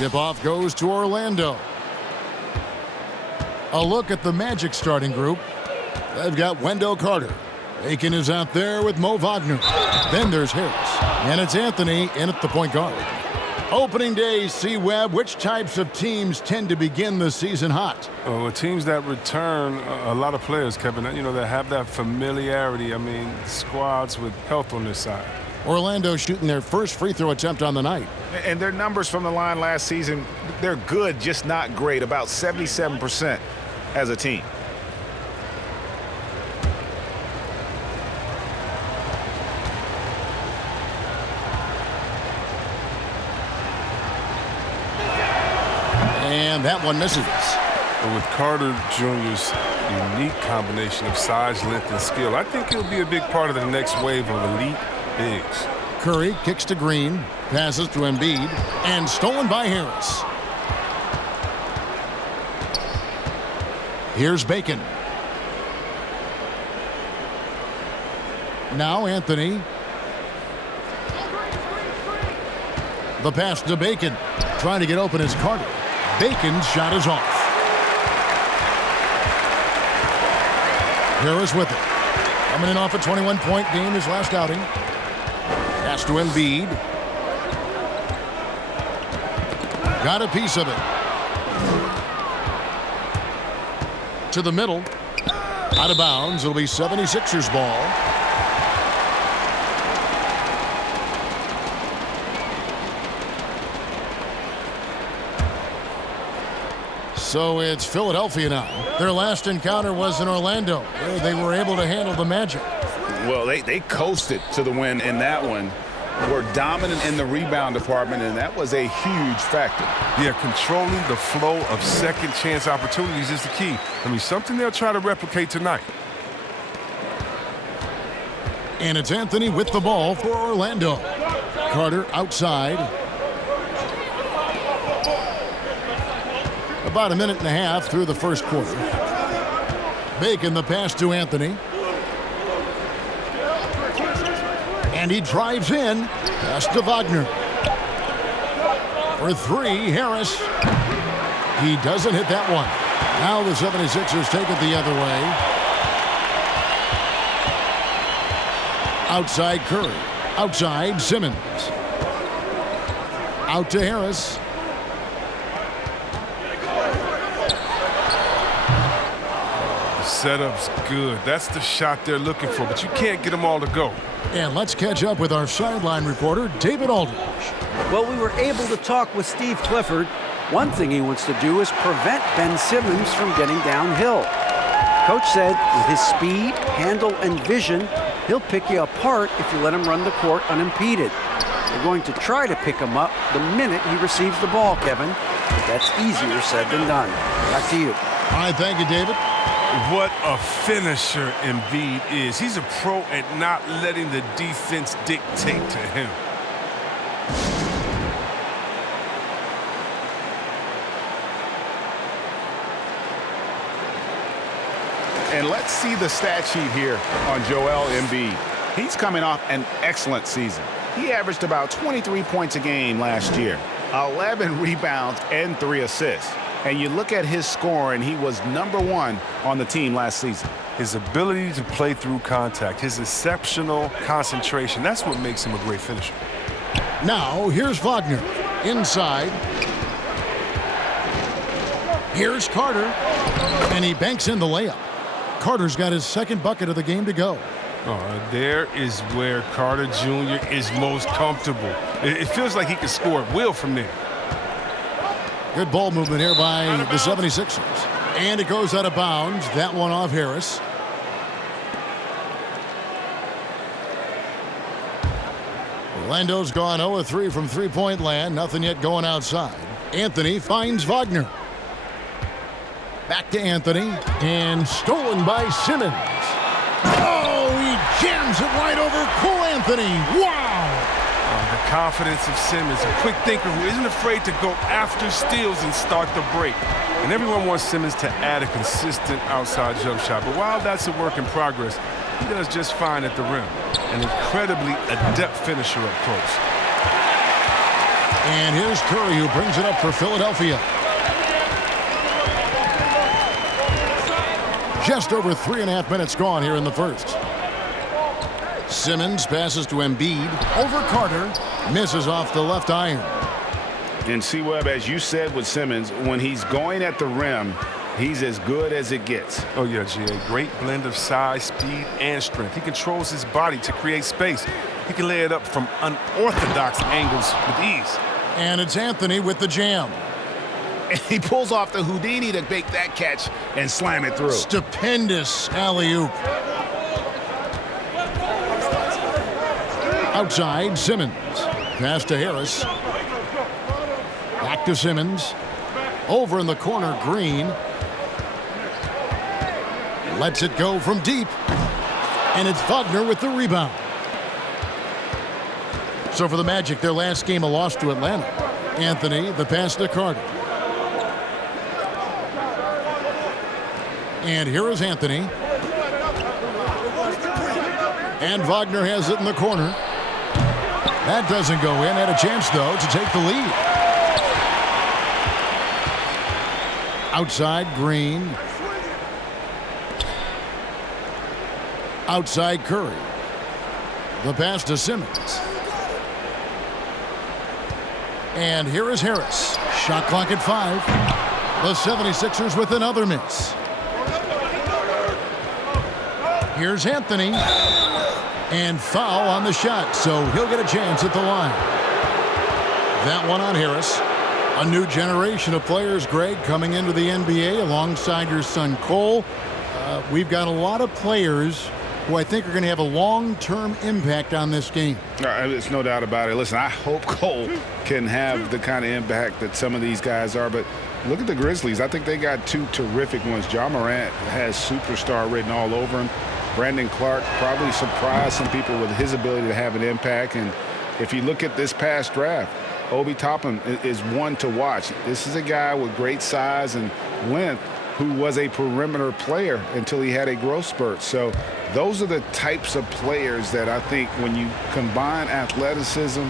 Tip-off goes to Orlando. A look at the Magic starting group. They've got Wendell Carter. Bacon is out there with Mo Wagner. Then there's Harris. And it's Anthony in at the point guard. Opening day, C-Webb, which types of teams tend to begin the season hot? Well, teams that return a lot of players, Kevin, that have that familiarity. I mean, squads with health on this side. Orlando shooting their first free throw attempt on the night. And their numbers from the line last season, they're good, just not great, about 77% as a team. And that one misses. But with Carter Jr.'s unique combination of size, length, and skill, I think he'll be a big part of the next wave of elite bigs. Curry kicks to Green, passes to Embiid, and stolen by Harris. Here's Bacon. Now Anthony. The pass to Bacon. Trying to get open is Carter. Bacon's shot is off. Harris with it. Coming in off a 21-point game his last outing. Pass to Embiid. Got a piece of it. To the middle. Out of bounds. It'll be 76ers ball. So it's Philadelphia now. Their last encounter was in Orlando, where they were able to handle the Magic. Well, they coasted to the win in that one. Were dominant in the rebound department, and that was a huge factor. Yeah, controlling the flow of second chance opportunities is the key. I mean, something they'll try to replicate tonight. And it's Anthony with the ball for Orlando. Carter outside. About a minute and a half through the first quarter. Bacon the pass to Anthony. And he drives in. Pass to Wagner. For three, Harris. He doesn't hit that one. Now the 76ers take it the other way. Outside Curry. Outside Simmons. Out to Harris. Setup's good. That's the shot they're looking for, but you can't get them all to go. And let's catch up with our sideline reporter, David Aldridge. Well, we were able to talk with Steve Clifford. One thing he wants to do is prevent Ben Simmons from getting downhill. Coach said with his speed, handle, and vision, he'll pick you apart if you let him run the court unimpeded. They're going to try to pick him up the minute he receives the ball, Kevin. But that's easier said than done. Back to you. All right, thank you, David. What a finisher Embiid is. He's a pro at not letting the defense dictate to him. And let's see the stat sheet here on Joel Embiid. He's coming off an excellent season. He averaged about 23 points a game last year, 11 rebounds, and 3 assists. And you look at his scoring, he was #1 on the team last season. His ability to play through contact, his exceptional concentration, that's what makes him a great finisher. Now, here's Wagner. Inside. Here's Carter. And he banks in the layup. Carter's got his second bucket of the game to go. There is where Carter Jr. is most comfortable. It feels like he can score at will from there. Good ball movement here by the 76ers. And it goes out of bounds. That one off Harris. Orlando's gone 0-3 from three-point land. Nothing yet going outside. Anthony finds Wagner. Back to Anthony. And stolen by Simmons. Oh, he jams it right over Cole Anthony. Wow! The confidence of Simmons, a quick thinker who isn't afraid to go after steals and start the break. And everyone wants Simmons to add a consistent outside jump shot. But while that's a work in progress, he does just fine at the rim. An incredibly adept finisher up close. And here's Curry, who brings it up for Philadelphia. Just over 3.5 minutes gone here in the first. Simmons passes to Embiid. Over Carter. Misses off the left iron. And C-Webb, as you said with Simmons, when he's going at the rim, he's as good as it gets. Oh, yeah, G.A. Great blend of size, speed, and strength. He controls his body to create space. He can lay it up from unorthodox angles with ease. And it's Anthony with the jam. He pulls off the Houdini to make that catch and slam it through. Stupendous alley-oop. Outside, Simmons. Pass to Harris. Back to Simmons. Over in the corner, Green. Lets it go from deep. And it's Wagner with the rebound. So for the Magic, their last game a loss to Atlanta. Anthony, the pass to Carter. And here is Anthony. And Wagner has it in the corner. That doesn't go in. Had a chance, though, to take the lead. Outside, Green. Outside, Curry. The pass to Simmons. And here is Harris. Shot clock at 5. The 76ers with another miss. Here's Anthony. And foul on the shot, so he'll get a chance at the line. That one on Harris. A new generation of players, Greg, coming into the NBA alongside your son Cole. We've got a lot of players who I think are going to have a long-term impact on this game. There's no doubt about it. Listen, I hope Cole can have the kind of impact that some of these guys are, but look at the Grizzlies. I think they got two terrific ones. Ja Morant has superstar written all over him. Brandon Clark probably surprised some people with his ability to have an impact. And if you look at this past draft, Obi Toppin is one to watch. This is a guy with great size and length who was a perimeter player until he had a growth spurt. So those are the types of players that I think when you combine athleticism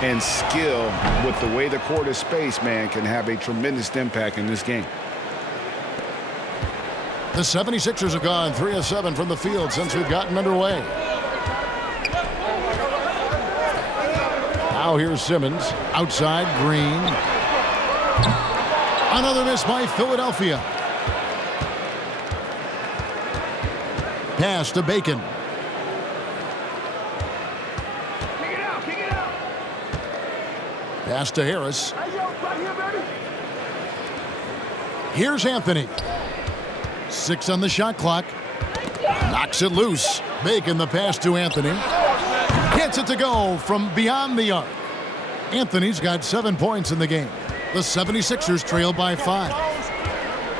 and skill with the way the court is spaced, man, can have a tremendous impact in this game. The 76ers have gone 3 of 7 from the field since we've gotten underway. Now here's Simmons. Outside, Green. Another miss by Philadelphia. Pass to Bacon. Pass to Harris. Here's Anthony. 6 on the shot clock. Knocks it loose. Bacon the pass to Anthony. Gets it to go from beyond the arc. Anthony's got 7 points in the game. The 76ers trail by 5.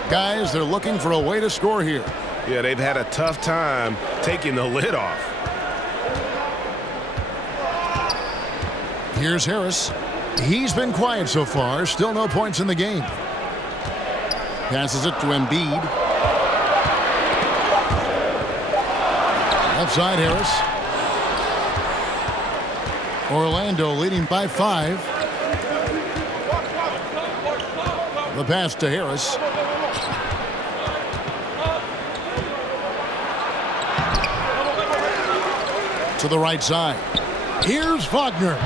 Guys, they're looking for a way to score here. Yeah, they've had a tough time taking the lid off. Here's Harris. He's been quiet so far. Still no points in the game. Passes it to Embiid. Left side, Harris. Orlando leading by 5. The pass to Harris. To the right side. Here's Wagner.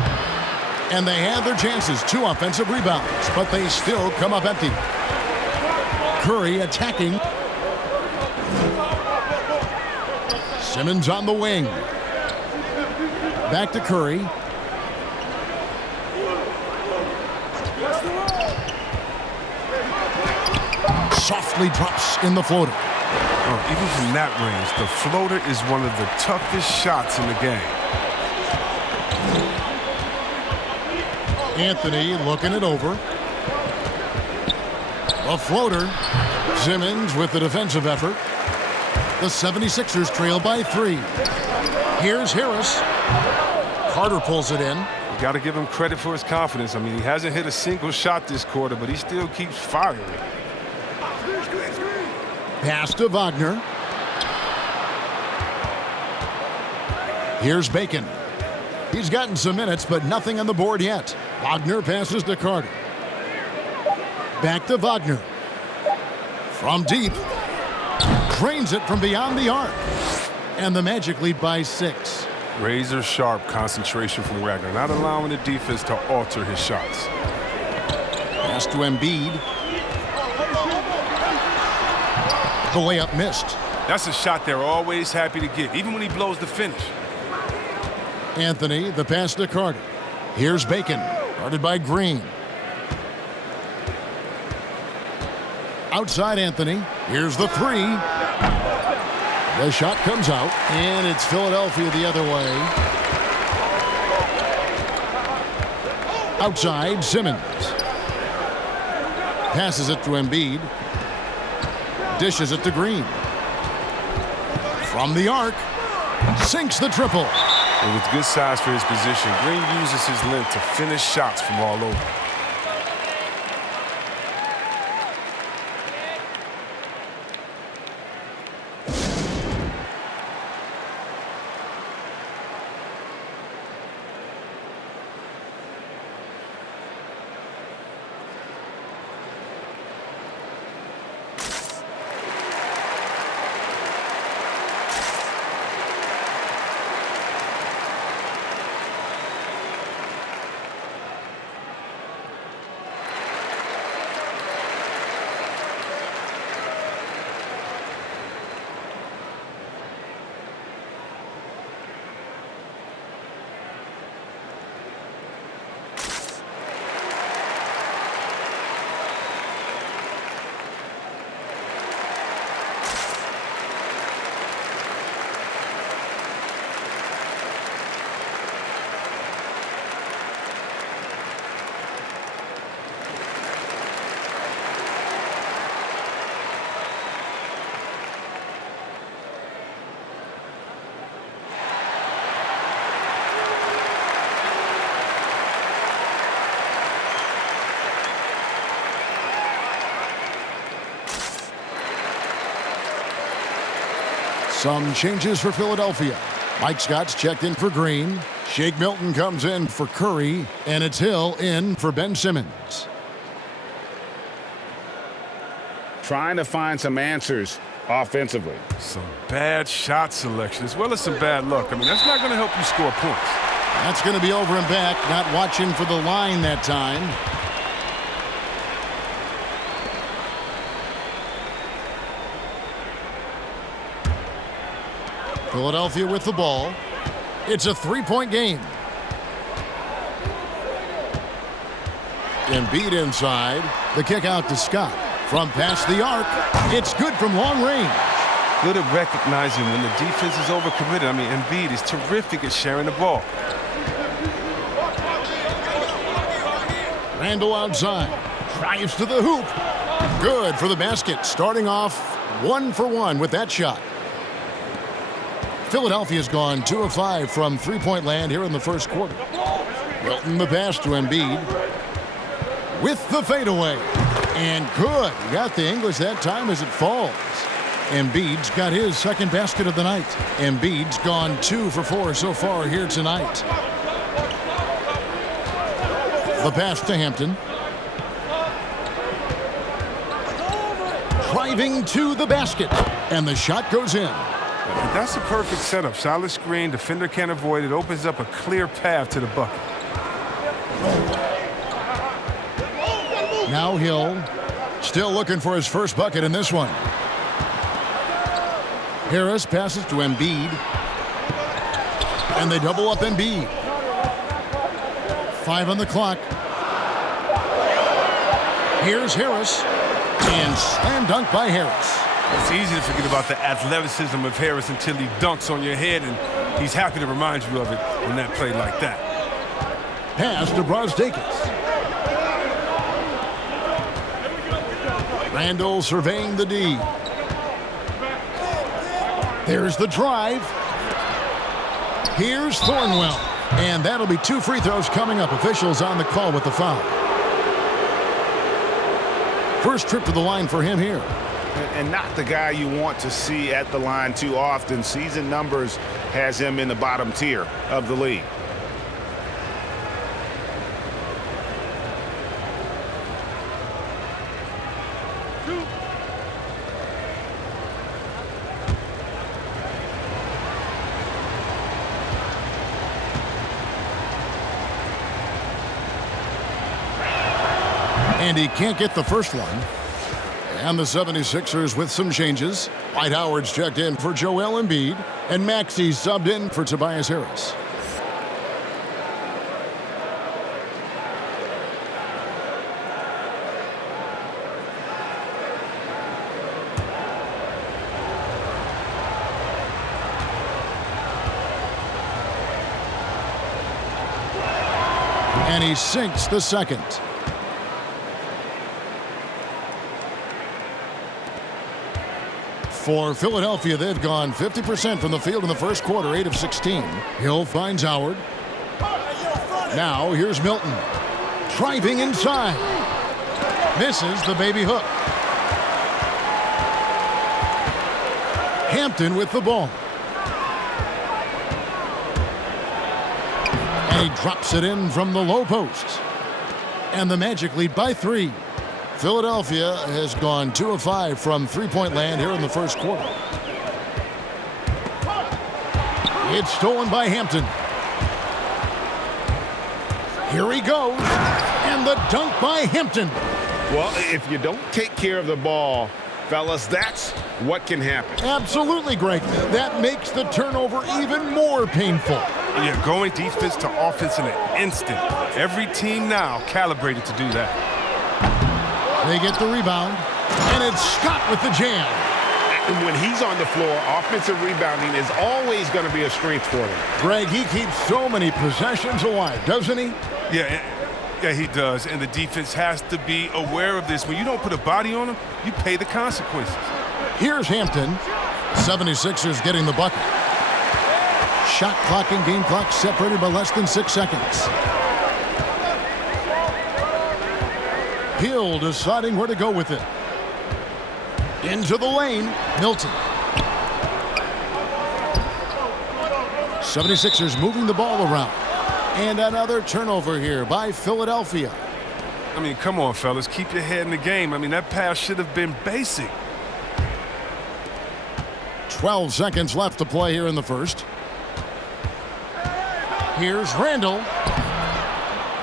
And they had their chances. 2 offensive rebounds, but they still come up empty. Curry attacking. Simmons on the wing. Back to Curry. Softly drops in the floater. Even from that range, the floater is one of the toughest shots in the game. Anthony looking it over. A floater. Simmons with the defensive effort. The 76ers trail by 3. Here's Harris. Carter pulls it in. You got to give him credit for his confidence. I mean, he hasn't hit a single shot this quarter, but he still keeps firing. Pass to Wagner. Here's Bacon. He's gotten some minutes, but nothing on the board yet. Wagner passes to Carter. Back to Wagner. From deep. Drains it from beyond the arc. And the Magic lead by 6. Razor sharp concentration from Wagner, not allowing the defense to alter his shots. Pass to Embiid. The layup missed. That's a shot they're always happy to get, even when he blows the finish. Anthony, the pass to Carter. Here's Bacon, guarded by Green. Outside Anthony. Here's the 3. The shot comes out, and it's Philadelphia the other way. Outside, Simmons. Passes it to Embiid. Dishes it to Green. From the arc. Sinks the triple. And with good size for his position, Green uses his length to finish shots from all over. Some changes for Philadelphia. Mike Scott's checked in for Green. Shake Milton comes in for Curry. And it's Hill in for Ben Simmons. Trying to find some answers offensively. Some bad shot selection as well as some bad luck. I mean, that's not going to help you score points. That's going to be over and back. Not watching for the line that time. Philadelphia with the ball. It's a 3-point game. Embiid inside. The kick out to Scott. From past the arc. It's good from long range. Good at recognizing when the defense is overcommitted. I mean, Embiid is terrific at sharing the ball. Randall outside. Drives to the hoop. Good for the basket. Starting off 1 for 1 with that shot. Philadelphia's gone 2 of 5 from three-point land here in the first quarter. Milton the pass to Embiid. With the fadeaway. And good. He got the English that time as it falls. Embiid's got his second basket of the night. Embiid's gone 2 for 4 so far here tonight. The pass to Hampton. Driving to the basket. And the shot goes in. That's a perfect setup. Solid screen. Defender can't avoid it. Opens up a clear path to the bucket. Now Hill. Still looking for his first bucket in this one. Harris passes to Embiid. And they double up Embiid. 5 on the clock. Here's Harris. And slam dunk by Harris. It's easy to forget about the athleticism of Harris until he dunks on your head, and he's happy to remind you of it on that play like that. Pass to Brazdeikis. Randall surveying the D. There's the drive. Here's Thornwell. And that'll be 2 free throws coming up. Officials on the call with the foul. First trip to the line for him here. And not the guy you want to see at the line too often. Season numbers has him in the bottom tier of the league. And he can't get the first one. And the 76ers with some changes. Dwight Howard's checked in for Joel Embiid. And Maxey's subbed in for Tobias Harris. And he sinks the second. For Philadelphia, they've gone 50% from the field in the first quarter, 8 of 16. Hill finds Howard. Now here's Milton. Driving inside. Misses the baby hook. Hampton with the ball. And he drops it in from the low post. And the Magic lead by 3. Philadelphia has gone 2 of 5 from three-point land here in the first quarter. It's stolen by Hampton. Here he goes. And the dunk by Hampton. Well, if you don't take care of the ball, fellas, that's what can happen. Absolutely, Greg. That makes the turnover even more painful. Yeah, going defense to offense in an instant. Every team now calibrated to do that. They get the rebound, and it's Scott with the jam. And when he's on the floor, offensive rebounding is always going to be a strength for them. Greg, he keeps so many possessions alive, doesn't he? Yeah, he does. And the defense has to be aware of this. When you don't put a body on him, you pay the consequences. Here's Hampton. 76ers getting the bucket. Shot clock and game clock separated by less than 6 seconds. Hill deciding where to go with it. Into the lane, Milton. 76ers moving the ball around. And another turnover here by Philadelphia. I mean, come on, fellas. Keep your head in the game. I mean, that pass should have been basic. 12 seconds left to play here in the first. Here's Randall.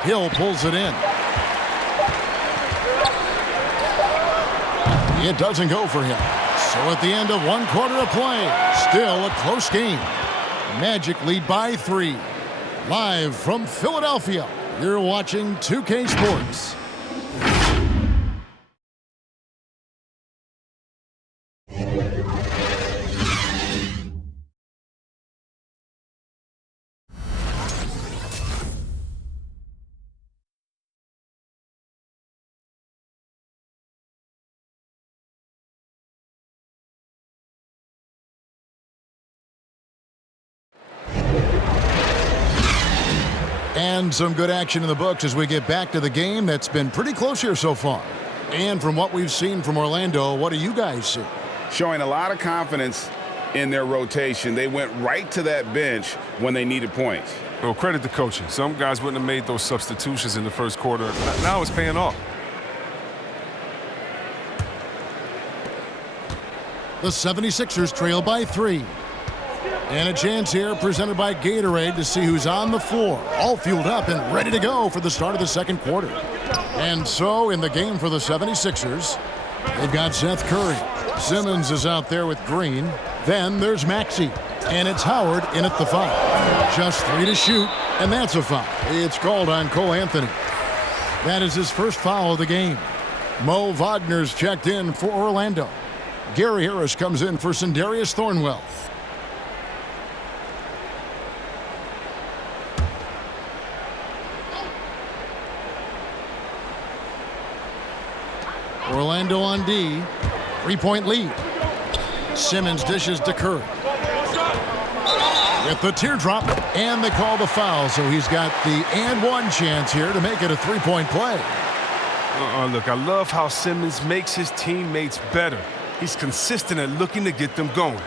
Hill pulls it in. It doesn't go for him. So at the end of 1 quarter of play, still a close game. Magic lead by 3. Live from Philadelphia, you're watching 2K Sports. And some good action in the books as we get back to the game that's been pretty close here so far. And from what we've seen from Orlando, what do you guys see? Showing a lot of confidence in their rotation. They went right to that bench when they needed points. Well, credit to coaching. Some guys wouldn't have made those substitutions in the first quarter. Now it's paying off. The 76ers trail by 3. And a chance here presented by Gatorade to see who's on the floor, all fueled up and ready to go for the start of the second quarter. And so in the game for the 76ers, they've got Seth Curry. Simmons is out there with Green. Then there's Maxey. And it's Howard in at the foul. Just 3 to shoot, and that's a foul. It's called on Cole Anthony. That is his first foul of the game. Mo Wagner's checked in for Orlando. Gary Harris comes in for Sindarius Thornwell. Orlando on D. 3-point lead. Simmons dishes to Curry. With the teardrop, and they call the foul, so he's got the and one chance here to make it a 3-point play. Look, I love how Simmons makes his teammates better. He's consistent at looking to get them going.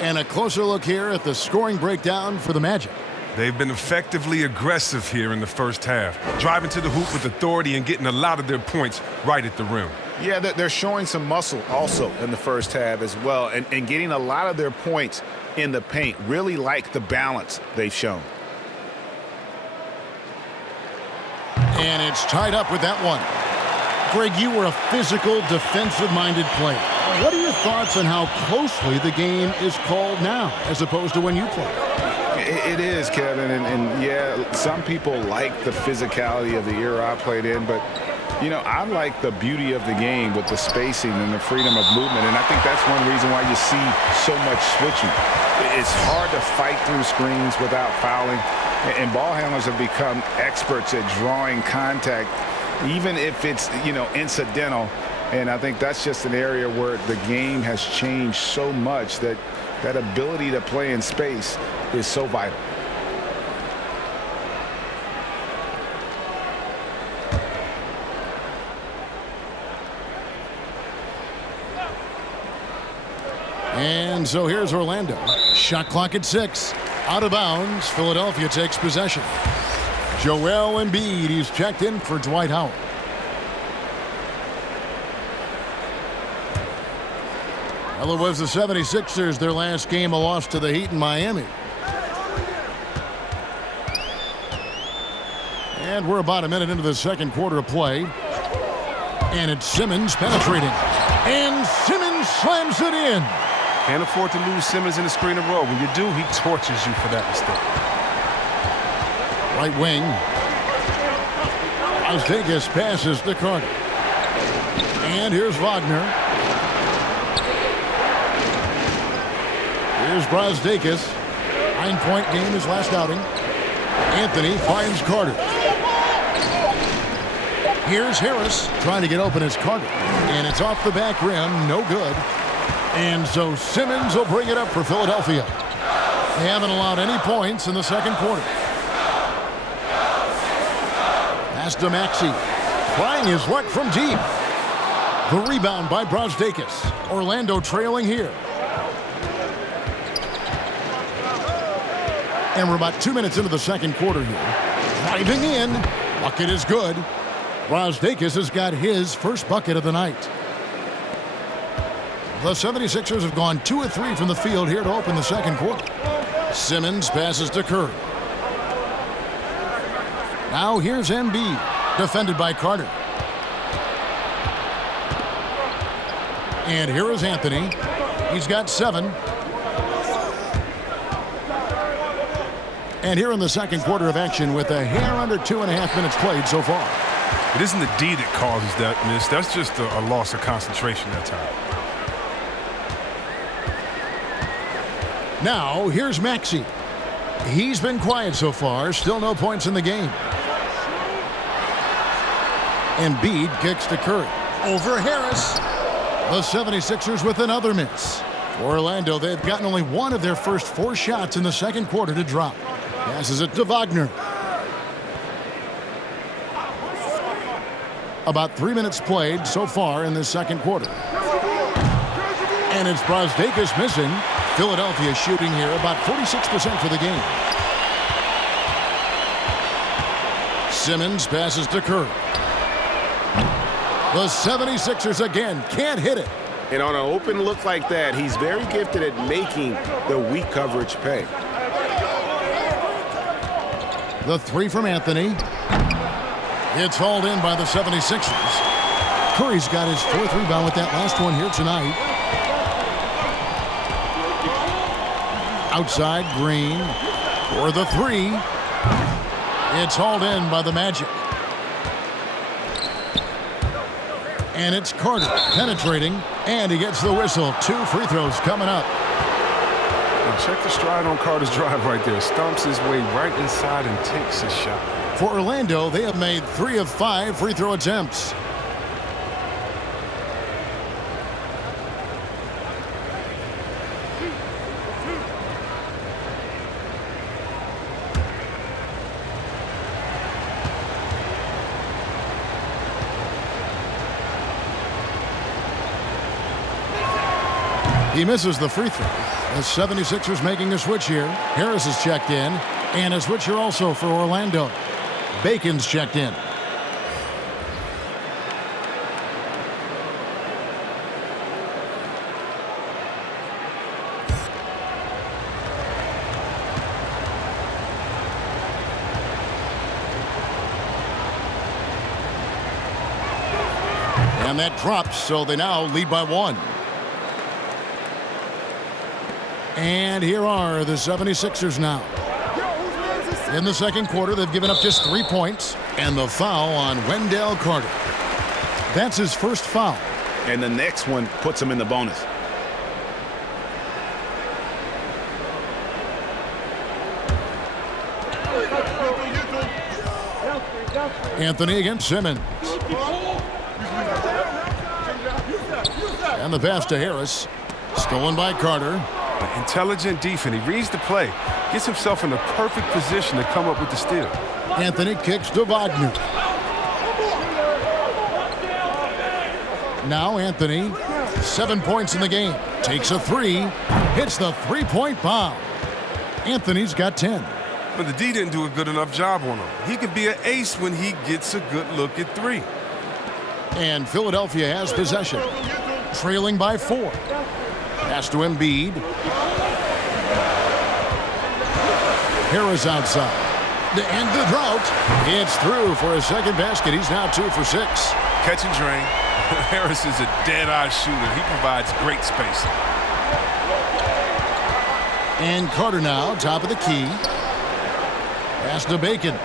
And a closer look here at the scoring breakdown for the Magic. They've been effectively aggressive here in the first half, driving to the hoop with authority and getting a lot of their points right at the rim. Yeah, they're showing some muscle also in the first half as well, and getting a lot of their points in the paint. Really like the balance they've shown. And it's tied up with that one. Greg, you were a physical, defensive-minded player. What are your thoughts on how closely the game is called now as opposed to when you played? It is, Kevin, and yeah, some people like the physicality of the era I played in, but you know, I like the beauty of the game with the spacing and the freedom of movement, and I think that's one reason why you see so much switching. It's hard to fight through screens without fouling, and ball handlers have become experts at drawing contact, even if it's, you know, incidental. And I think that's just an area where the game has changed so much that that ability to play in space is so vital. And so here's Orlando. Shot clock at 6. Out of bounds. Philadelphia takes possession. Joel Embiid, he's checked in for Dwight Howard. Well, it was the 76ers, their last game, a loss to the Heat in Miami. And we're about a minute into the second quarter of play. And it's Simmons penetrating. And Simmons slams it in. Can't afford to lose Simmons in the screen and roll. When you do, he tortures you for that mistake. Right wing. As Vegas passes to Carter. And here's Wagner. Here's Brazdeikis. 9-point game his last outing. Anthony finds Carter. Here's Harris trying to get open as Carter. And it's off the back rim. No good. And so Simmons will bring it up for Philadelphia. They haven't allowed any points in the second quarter. Pass to Maxey. Trying his luck from deep. The rebound by Brazdeikis. Orlando trailing here. And we're about 2 minutes into the second quarter here. Driving in. Bucket is good. Brazdeikis has got his first bucket of the night. The 76ers have gone 2 of 3 from the field here to open the second quarter. Simmons passes to Curry. Now here's Embiid, defended by Carter. And here is Anthony. He's got 7. And here in the second quarter of action with a hair under 2.5 minutes played so far. It isn't the D that causes that miss. That's just a loss of concentration that time. Now, here's Maxey. He's been quiet so far. Still no points in the game. Embiid kicks to Curry. Over Harris. The 76ers with another miss. For Orlando, they've gotten only one of their first 4 shots in the second quarter to drop. Passes it to Wagner. About 3 minutes played so far in this second quarter. And it's Brazdeikis missing. Philadelphia shooting here about 46% for the game. Simmons passes to Curry. The 76ers again can't hit it. And on an open look like that, he's very gifted at making the weak coverage pay. The 3 from Anthony. It's hauled in by the 76ers. Curry's got his 4th rebound with that last one here tonight. Outside, Green for the 3. It's hauled in by the Magic. And it's Carter penetrating, and he gets the whistle. 2 free throws coming up. And check the stride on Carter's drive right there. Stomps his way right inside and takes his shot. For Orlando, they have made 3 of 5 free throw attempts. He misses the free throw. The 76ers making a switch here. Harris is checked in. And a switcher also for Orlando. Bacon's checked in. And that drops, so they now lead by 1. And here are the 76ers now. In the second quarter, they've given up just 3 points. And the foul on Wendell Carter. That's his first foul. And the next one puts him in the bonus. Anthony against Simmons. And the pass to Harris. Stolen by Carter. Intelligent defense. He reads the play. Gets himself in the perfect position to come up with the steal. Anthony kicks to Wagner. Now Anthony, 7 points in the game. Takes a 3. Hits the three-point bomb. Anthony's got 10. But the D didn't do a good enough job on him. He could be an ace when he gets a good look at 3. And Philadelphia has possession. Trailing by 4. Pass to Embiid. Harris outside. To end the drought. It's through for a second basket. He's now 2 for 6. Catch and drain. Harris is a dead-eye shooter. He provides great space. And Carter now, top of the key. Pass to Bacon.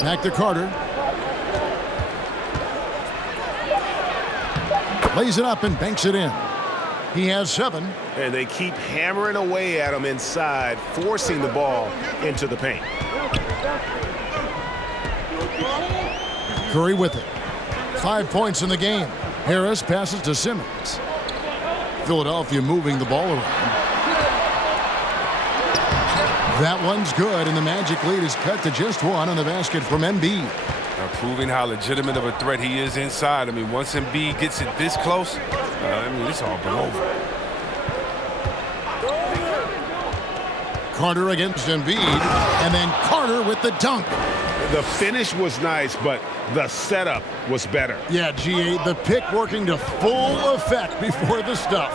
Back to Carter. Lays it up and banks it in. He has 7. And they keep hammering away at him inside, forcing the ball into the paint. Curry with it. 5 points in the game. Harris passes to Simmons. Philadelphia moving the ball around. That one's good, and the Magic lead is cut to just 1 on the basket from Embiid. Now proving how legitimate of a threat he is inside. I mean, once Embiid gets it this close, it's all but over. Carter against Embiid, and then Carter with the dunk. The finish was nice, but the setup was better. Yeah, G8, the pick working to full effect before the stuff.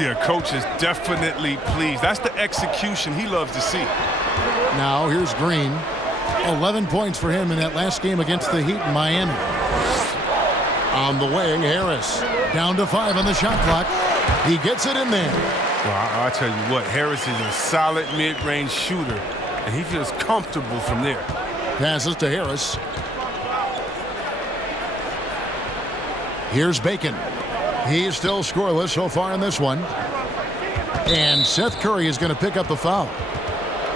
Yeah, coach is definitely pleased. That's the execution he loves to see. Now here's Green. 11 points for him in that last game against the Heat in Miami. On the wing, Harris. Down to 5 on the shot clock. He gets it in there. Well, I'll tell you what, Harris is a solid mid-range shooter, and he feels comfortable from there. Passes to Harris. Here's Bacon. He's still scoreless so far in this one. And Seth Curry is going to pick up the foul.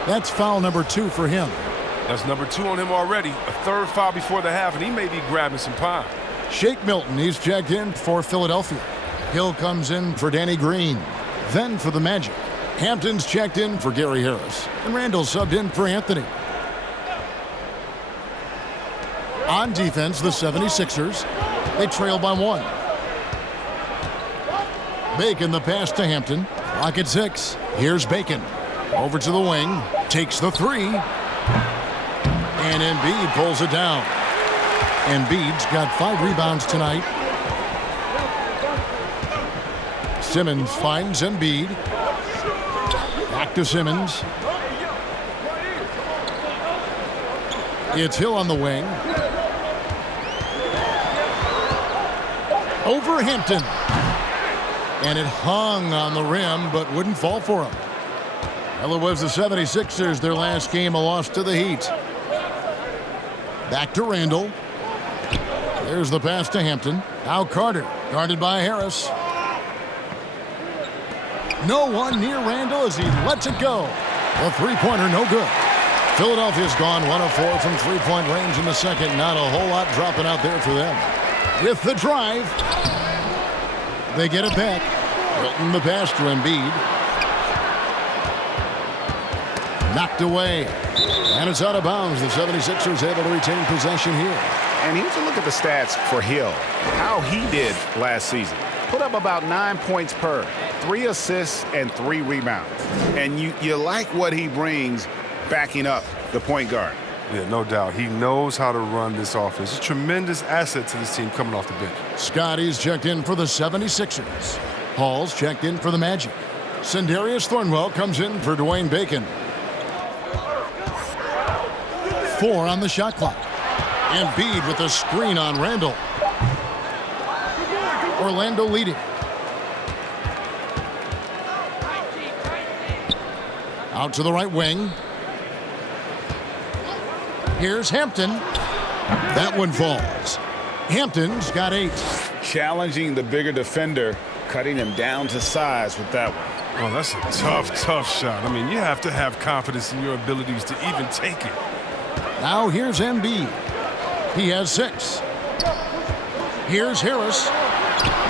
That's foul number 2 for him. That's number 2 on him already. A third foul before the half, and he may be grabbing some pine. Shake Milton, he's checked in for Philadelphia. Hill comes in for Danny Green. Then for the Magic. Hampton's checked in for Gary Harris. And Randall subbed in for Anthony. On defense, the 76ers. They trail by 1. Bacon, the pass to Hampton. Clock at 6. Here's Bacon. Over to the wing. Takes the 3. And Embiid pulls it down. Embiid's got 5 rebounds tonight. Simmons finds Embiid. Back to Simmons. It's Hill on the wing. Over Hampton. And it hung on the rim, but wouldn't fall for him. Well, it was the 76ers, their last game, a loss to the Heat. Back to Randall. There's the pass to Hampton. Now Carter, guarded by Harris. No one near Randall as he lets it go. The three-pointer, no good. Philadelphia's gone 1 of 4 from three-point range in the second. Not a whole lot dropping out there for them. With the drive, they get it back. Milton the pass to Embiid. Knocked away. And it's out of bounds. The 76ers able to retain possession here. And here's a look at the stats for Hill. How he did last season. put up about 9 points per, 3 assists and 3 rebounds. And you like what he brings backing up the point guard. Yeah, no doubt. He knows how to run this offense. It's a tremendous asset to this team coming off the bench. Scotty's checked in for the 76ers. Hall's checked in for the Magic. Sindarius Thornwell comes in for Dwayne Bacon. 4 on the shot clock. Embiid with a screen on Randall. Orlando leading. Out to the right wing. Here's Hampton. That one falls. Hampton's got 8. Challenging the bigger defender, cutting him down to size with that one. Oh, that's a tough shot. I mean, you have to have confidence in your abilities to even take it. Now here's Embiid. He has 6. Here's Harris.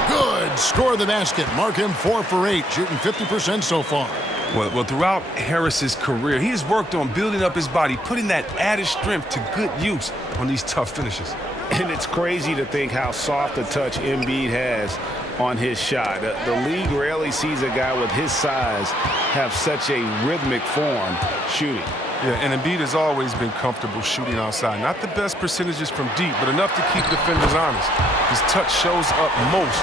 Good. Score the basket. Mark him 4 for 8, shooting 50% so far. Well, throughout Harris's career, he has worked on building up his body, putting that added strength to good use on these tough finishes. And it's crazy to think how soft a touch Embiid has on his shot. The league rarely sees a guy with his size have such a rhythmic form shooting. Yeah, and Embiid has always been comfortable shooting outside. Not the best percentages from deep, but enough to keep defenders honest. His touch shows up most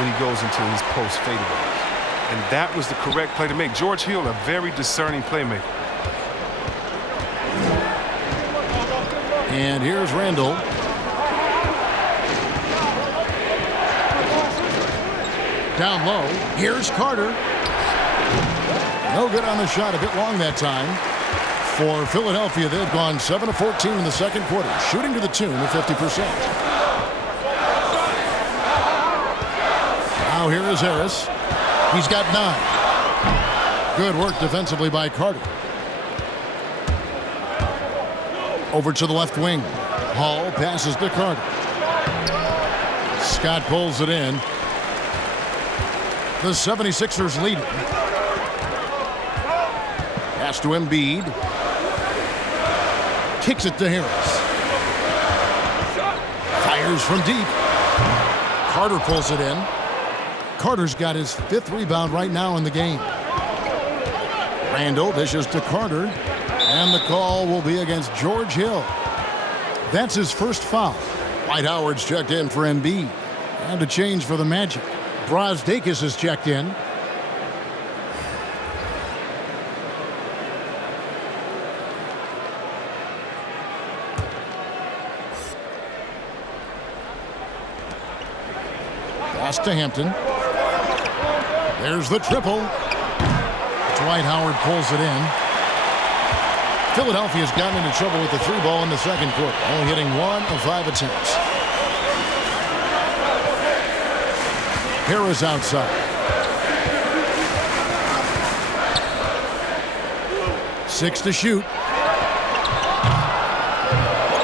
when he goes into his post fadeaways. And that was the correct play to make. George Hill, a very discerning playmaker. And here's Randall. Down low. Here's Carter. No good on the shot. A bit long that time. For Philadelphia, they've gone 7 of 14 in the second quarter, shooting to the tune of 50%. Now here is Harris. He's got 9. Good work defensively by Carter. Over to the left wing. Hall passes to Carter. Scott pulls it in. The 76ers lead. Pass to Embiid. Kicks it to Harris. Fires from deep. Carter pulls it in. Carter's got his 5th rebound right now in the game. Randall dishes to Carter. And the call will be against George Hill. That's his first foul. Dwight Howard's checked in for Embiid. And a change for the Magic. Brazdeikis is checked in. Pass to Hampton. There's the triple. Dwight Howard pulls it in. Philadelphia's gotten into trouble with the 3 ball in the second quarter, only hitting 1 of 5 attempts. Harris outside. 6 to shoot.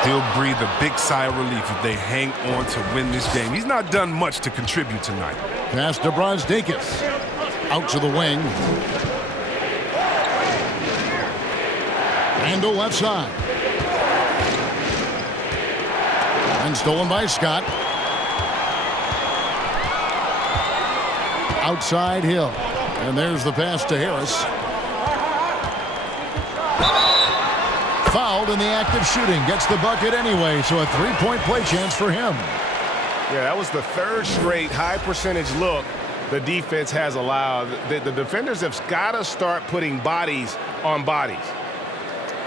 He'll breathe a big sigh of relief if they hang on to win this game. He's not done much to contribute tonight. Pass to Brazdeikis. Out to the wing. Randall left side. And stolen by Scott. Outside Hill. And there's the pass to Harris. Fouled in the act of shooting. Gets the bucket anyway, so a 3-point play chance for him. Yeah, that was the 3rd straight high percentage look the defense has allowed. The defenders have got to start putting bodies on bodies.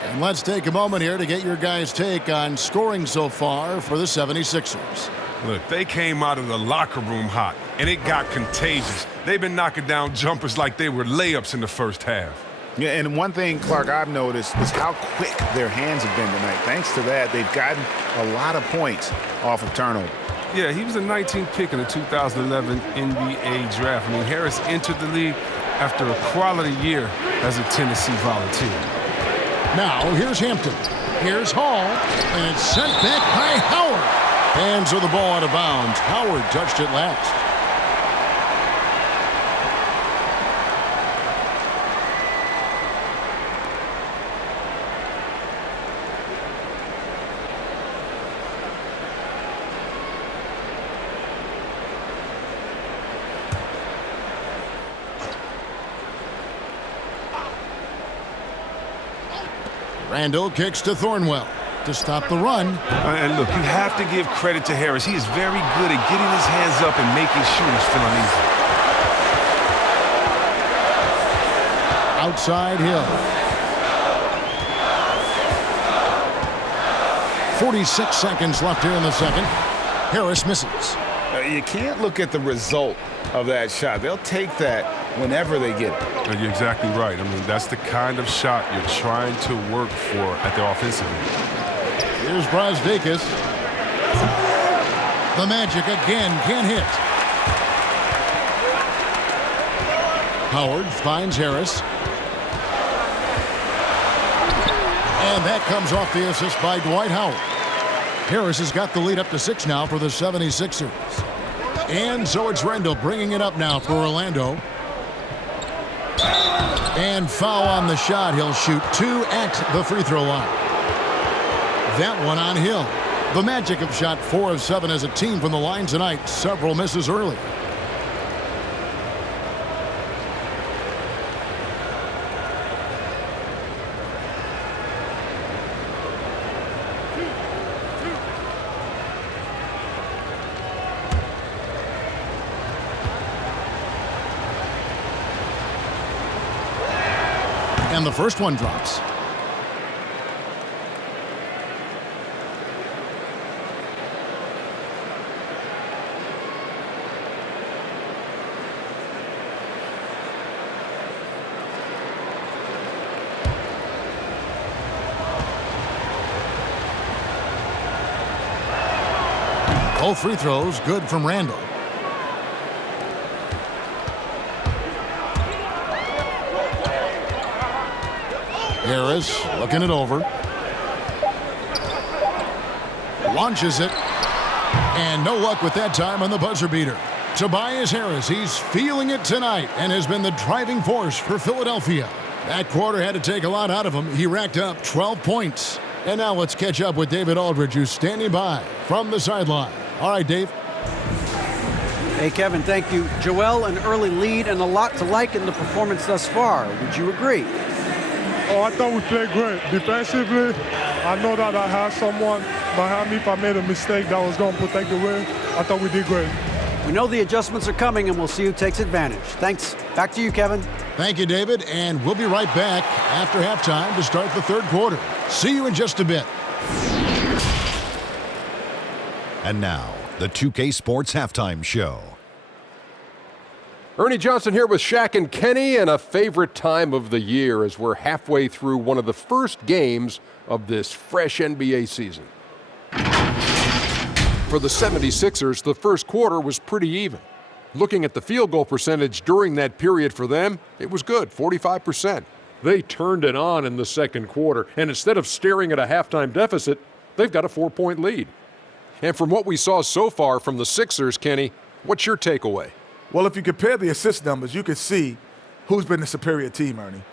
And let's take a moment here to get your guys' take on scoring so far for the 76ers. Look, they came out of the locker room hot, and it got contagious. They've been knocking down jumpers like they were layups in the first half. Yeah, and one thing, Clark, I've noticed is how quick their hands have been tonight. Thanks to that, they've gotten a lot of points off of turnover. Yeah, he was a 19th pick in the 2011 NBA draft. I mean, Harris entered the league after a quality year as a Tennessee Volunteer. Now, here's Hampton. Here's Hall. And it's sent back by Howard. Hands of the ball out of bounds. Howard touched it last. Randall kicks to Thornwell to stop the run. And look, you have to give credit to Harris. He is very good at getting his hands up and making sure he's feeling easy. Outside Hill. 46 seconds left here in the second. Harris misses. You can't look at the result of that shot. They'll take that whenever they get it. You're exactly right. I mean, that's the kind of shot you're trying to work for at the offensive end. Here's Brazdeikis. The Magic again can't hit. Howard finds Harris. And that comes off the assist by Dwight Howard. Harris has got the lead up to 6 now for the 76ers. And so it's Randall bringing it up now for Orlando. And foul on the shot. He'll shoot 2 at the free throw line. That one on Hill. The Magic have shot 4 of 7 as a team from the line tonight. Several misses early. And the first one drops. Both free throws good from Randall. Harris looking it over. Launches it. And no luck with that time on the buzzer beater. Tobias Harris, he's feeling it tonight and has been the driving force for Philadelphia. That quarter had to take a lot out of him. He racked up 12 points. And now let's catch up with David Aldridge, who's standing by from the sideline. All right, Dave. Hey, Kevin, thank you. Joel, an early lead and a lot to like in the performance thus far. Would you agree? Oh, I thought we played great. Defensively, I know that I had someone behind me if I made a mistake that was going to protect the rim. I thought we did great. We know the adjustments are coming, and we'll see who takes advantage. Thanks. Back to you, Kevin. Thank you, David, and we'll be right back after halftime to start the third quarter. See you in just a bit. And now, the 2K Sports Halftime Show. Ernie Johnson here with Shaq and Kenny, and a favorite time of the year as we're halfway through one of the first games of this fresh NBA season. For the 76ers, the first quarter was pretty even. Looking at the field goal percentage during that period for them, it was good, 45%. They turned it on in the second quarter, and instead of staring at a halftime deficit, they've got a 4-point lead. And from what we saw so far from the Sixers, Kenny, what's your takeaway? Well, if you compare the assist numbers, you can see who's been the superior team, Ernie.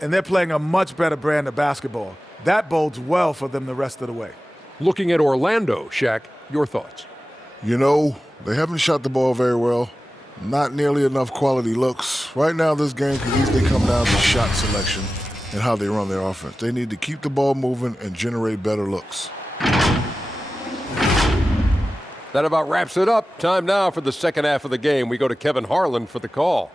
And they're playing a much better brand of basketball. That bodes well for them the rest of the way. Looking at Orlando, Shaq, your thoughts? You know, they haven't shot the ball very well. Not nearly enough quality looks. Right now, this game could easily come down to shot selection and how they run their offense. They need to keep the ball moving and generate better looks. That about wraps it up. Time now for the second half of the game. We go to Kevin Harlan for the call.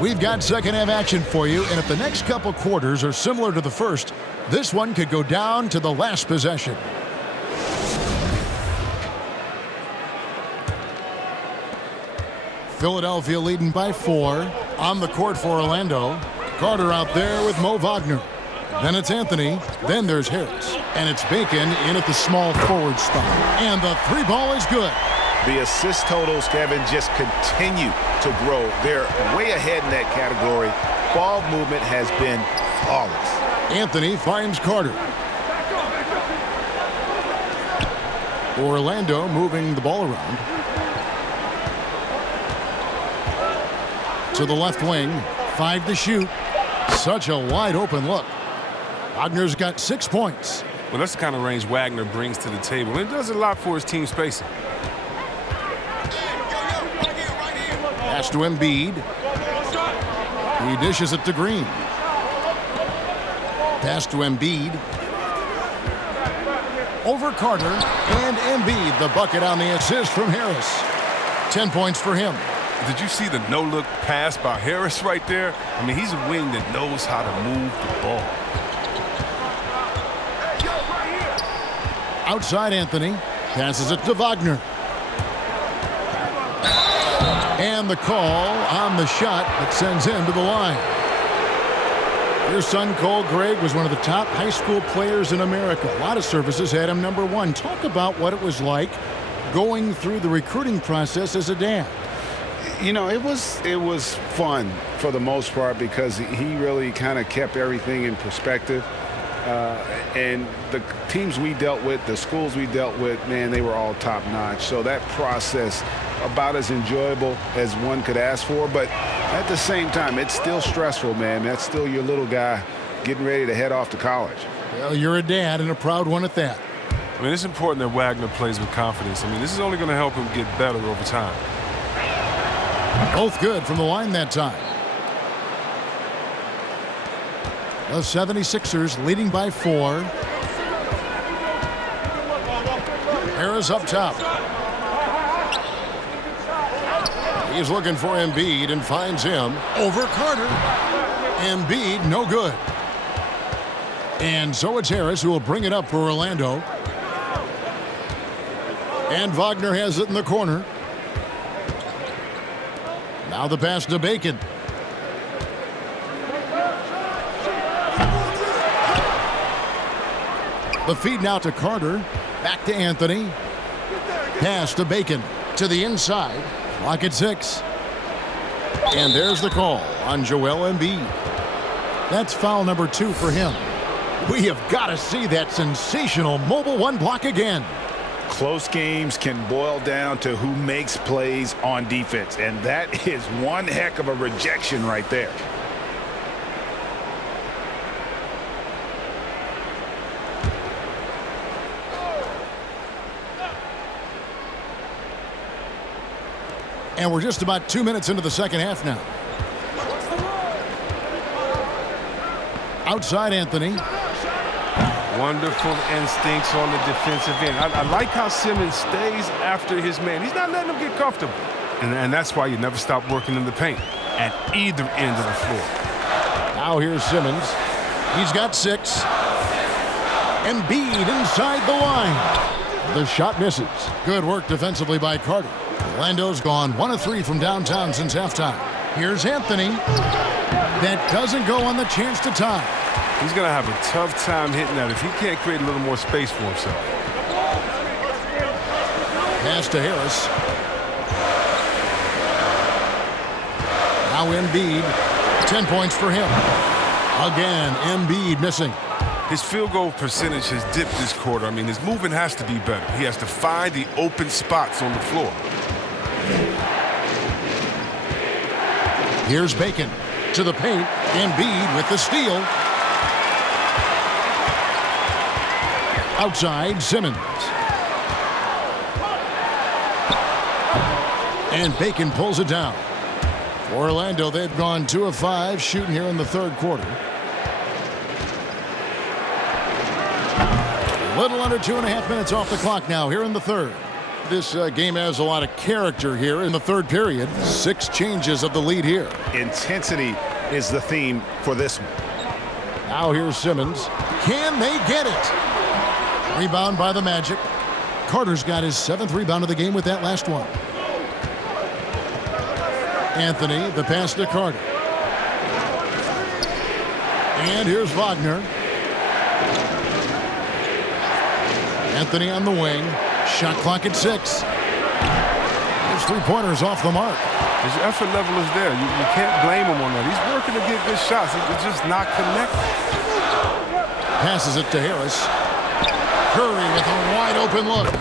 We've got second half action for you, and if the next couple quarters are similar to the first, this one could go down to the last possession. Philadelphia leading by 4. On the court for Orlando. Carter out there with Mo Wagner. Then it's Anthony. Then there's Harris. And it's Bacon in at the small forward spot. And the 3 ball is good. The assist totals, Kevin, just continue to grow. They're way ahead in that category. Ball movement has been flawless. Anthony finds Carter. Orlando moving the ball around. To the left wing. 5 to shoot. Such a wide open look. Wagner's got 6 points. Well, that's the kind of range Wagner brings to the table. And it does a lot for his team spacing. Pass to Embiid. He dishes it to Green. Pass to Embiid. Over Carter, and Embiid, the bucket on the assist from Harris. 10 points for him. Did you see the no-look pass by Harris right there? I mean, he's a wing that knows how to move the ball. Outside Anthony. Passes it to Wagner. And the call on the shot that sends him to the line. Your son, Cole Gregg, was one of the top high school players in America. A lot of services had him number one. Talk about what it was like going through the recruiting process as a dad. You know, it was fun for the most part because he really kind of kept everything in perspective. And the teams we dealt with, the schools we dealt with, man, they were all top-notch. So that process, about as enjoyable as one could ask for. But at the same time, it's still stressful, man. That's still your little guy getting ready to head off to college. Well, you're a dad and a proud one at that. I mean, it's important that Wagner plays with confidence. I mean, this is only going to help him get better over time. Both good from the line that time. The 76ers leading by 4. Harris up top. He's looking for Embiid and finds him. Over Carter. Embiid, no good. And so it's Harris who will bring it up for Orlando. And Wagner has it in the corner. Now the pass to Bacon. The feed now to Carter. Back to Anthony. Pass to Bacon. To the inside. Clock at 6. And there's the call on Joel Embiid. That's foul number 2 for him. We have got to see that sensational mobile one block again. Close games can boil down to who makes plays on defense, and that is one heck of a rejection right there. And we're just about 2 minutes into the second half now. Outside Anthony. Wonderful instincts on the defensive end. I like how Simmons stays after his man. He's not letting him get comfortable. And that's why you never stop working in the paint at either end of the floor. Now here's Simmons. He's got 6. Embiid inside the line. The shot misses. Good work defensively by Carter. Orlando's gone 1 of 3 from downtown since halftime. Here's Anthony. That doesn't go on the chance to tie. He's going to have a tough time hitting that if he can't create a little more space for himself. Pass to Harris. Now Embiid. 10 points for him. Again, Embiid missing. His field goal percentage has dipped this quarter. I mean, his movement has to be better. He has to find the open spots on the floor. Here's Bacon to the paint. Embiid with the steal. Outside, Simmons. And Bacon pulls it down. For Orlando, they've gone 2 of 5 shooting here in the third quarter. A little under 2.5 minutes off the clock now here in the third. This game has a lot of character here in the third period. 6 changes of the lead here. Intensity is the theme for this one. Now here's Simmons. Can they get it? Rebound by the Magic. Carter's got his 7th rebound of the game with that last one. Anthony, the pass to Carter. And here's Wagner. Anthony on the wing. Shot clock at 6. His 3-pointers off the mark. His effort level is there. You can't blame him on that. He's working to get good shots. It's just not connected. Passes it to Harris. Curry with a wide open look.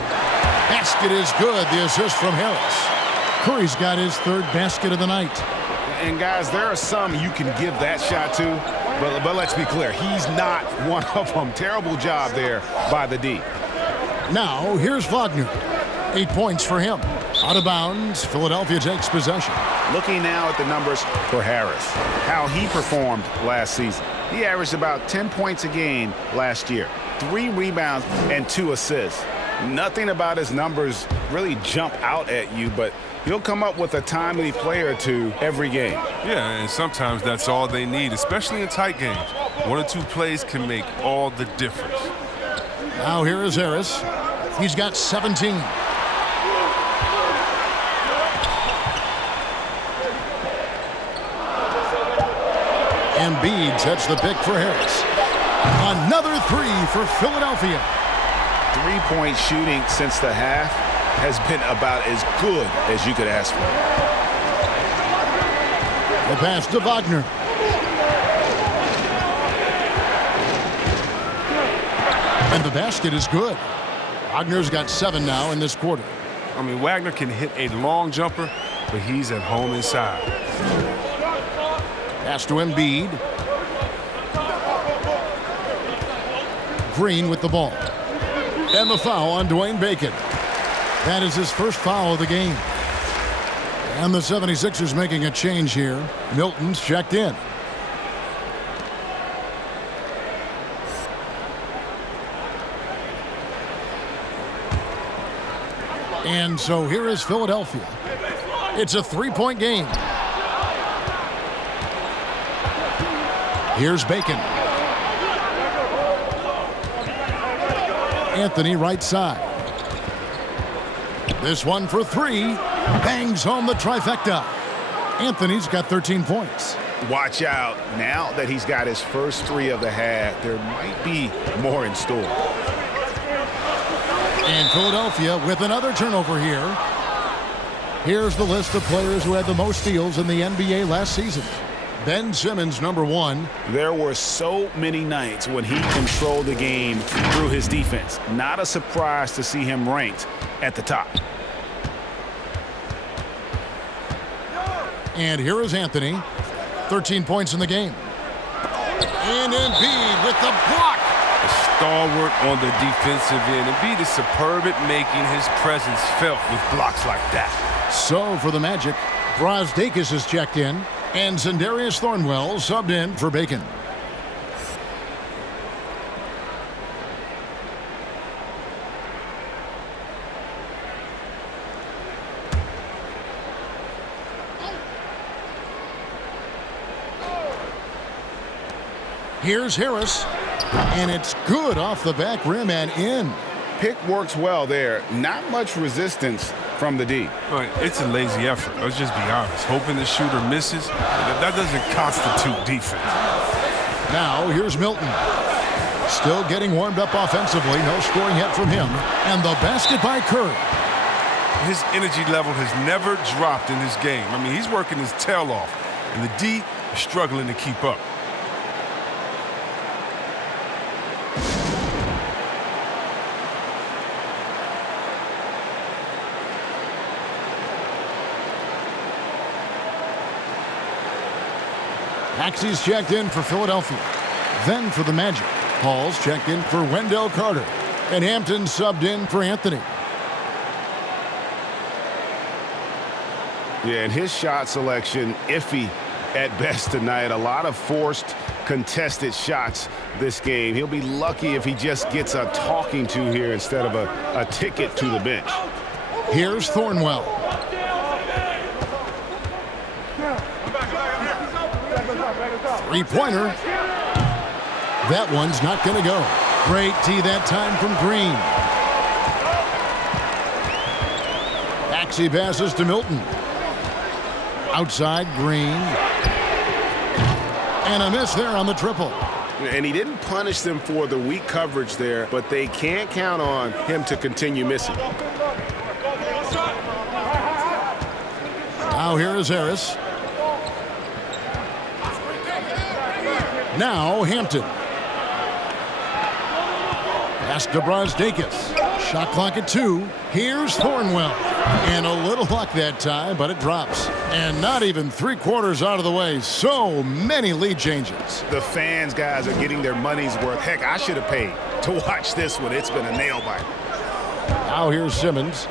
Basket is good. The assist from Harris. Curry's got his 3rd basket of the night. And guys, there are some you can give that shot to, But let's be clear, he's not one of them. Terrible job there by the D. Now, here's Wagner. 8 points for him. Out of bounds, Philadelphia takes possession. Looking now at the numbers for Harris, how he performed last season. He averaged about 10 points a game last year, 3 rebounds and 2 assists. Nothing about his numbers really jump out at you, but he'll come up with a timely play or two every game. Yeah, and sometimes that's all they need, especially in tight games. 1 or 2 plays can make all the difference. Now here is Harris. He's got 17. Embiid sets the pick for Harris. Another 3 for Philadelphia. 3-point shooting since the half has been about as good as you could ask for. The pass to Wagner. And the basket is good. Wagner's got 7 now in this quarter. I mean, Wagner can hit a long jumper, but he's at home inside. Pass to Embiid. Green with the ball. And the foul on Dwayne Bacon. That is his first foul of the game. And the 76ers making a change here. Milton's checked in. And so here is Philadelphia. It's a 3-point game. Here's Bacon. Anthony right side. This one for 3. Bangs home the trifecta. Anthony's got 13 points. Watch out. Now that he's got his first 3 of the half, there might be more in store. And Philadelphia with another turnover here. Here's the list of players who had the most steals in the NBA last season. Ben Simmons, number 1. There were so many nights when he controlled the game through his defense. Not a surprise to see him ranked at the top. And here is Anthony. 13 points in the game. And Embiid with the block. A stalwart on the defensive end. Embiid is superb at making his presence felt with blocks like that. So for the Magic, Brazdeikis is checked in. And Zendarius Thornwell subbed in for Bacon. Here's Harris. And it's good off the back rim and in. Pick works well there. Not much resistance from the D. Right, it's a lazy effort. Let's just be honest. Hoping the shooter misses, that doesn't constitute defense. Now here's Milton. Still getting warmed up offensively. No scoring yet from him. And the basket by Curry. His energy level has never dropped in his game. I mean, he's working his tail off. And the D is struggling to keep up. Maxey's checked in for Philadelphia. Then for the Magic. Hall's checked in for Wendell Carter. And Hampton subbed in for Anthony. Yeah, and his shot selection, iffy at best tonight. A lot of forced, contested shots this game. He'll be lucky if he just gets a talking to here instead of a ticket to the bench. Here's Thornwell. Three-pointer. That one's not going to go. Great tee that time from Green. Maxey passes to Milton. Outside, Green. And a miss there on the triple. And he didn't punish them for the weak coverage there, but they can't count on him to continue missing. Now here is Harris. Now Hampton. Pass to Brazdeikis. Shot clock at 2. Here's Thornwell. And a little luck that time, but it drops. And not even 3/4 out of the way. So many lead changes. The fans, guys, are getting their money's worth. Heck, I should have paid to watch this one. It's been a nail biter. Now here's Simmons.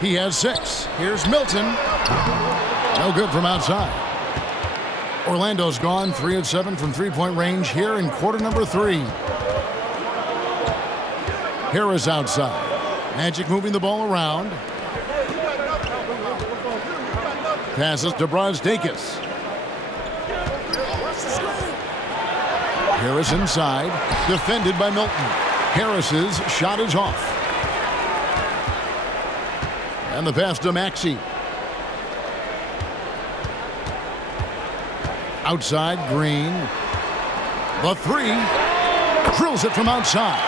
He has 6. Here's Milton. No good from outside. Orlando's gone 3 of 7 from three-point range here in quarter number 3. Harris outside. Magic moving the ball around. Passes to Brazdeikis. Harris inside. Defended by Milton. Harris's shot is off. And the pass to Maxey. Outside, Green. The 3. Drills it from outside.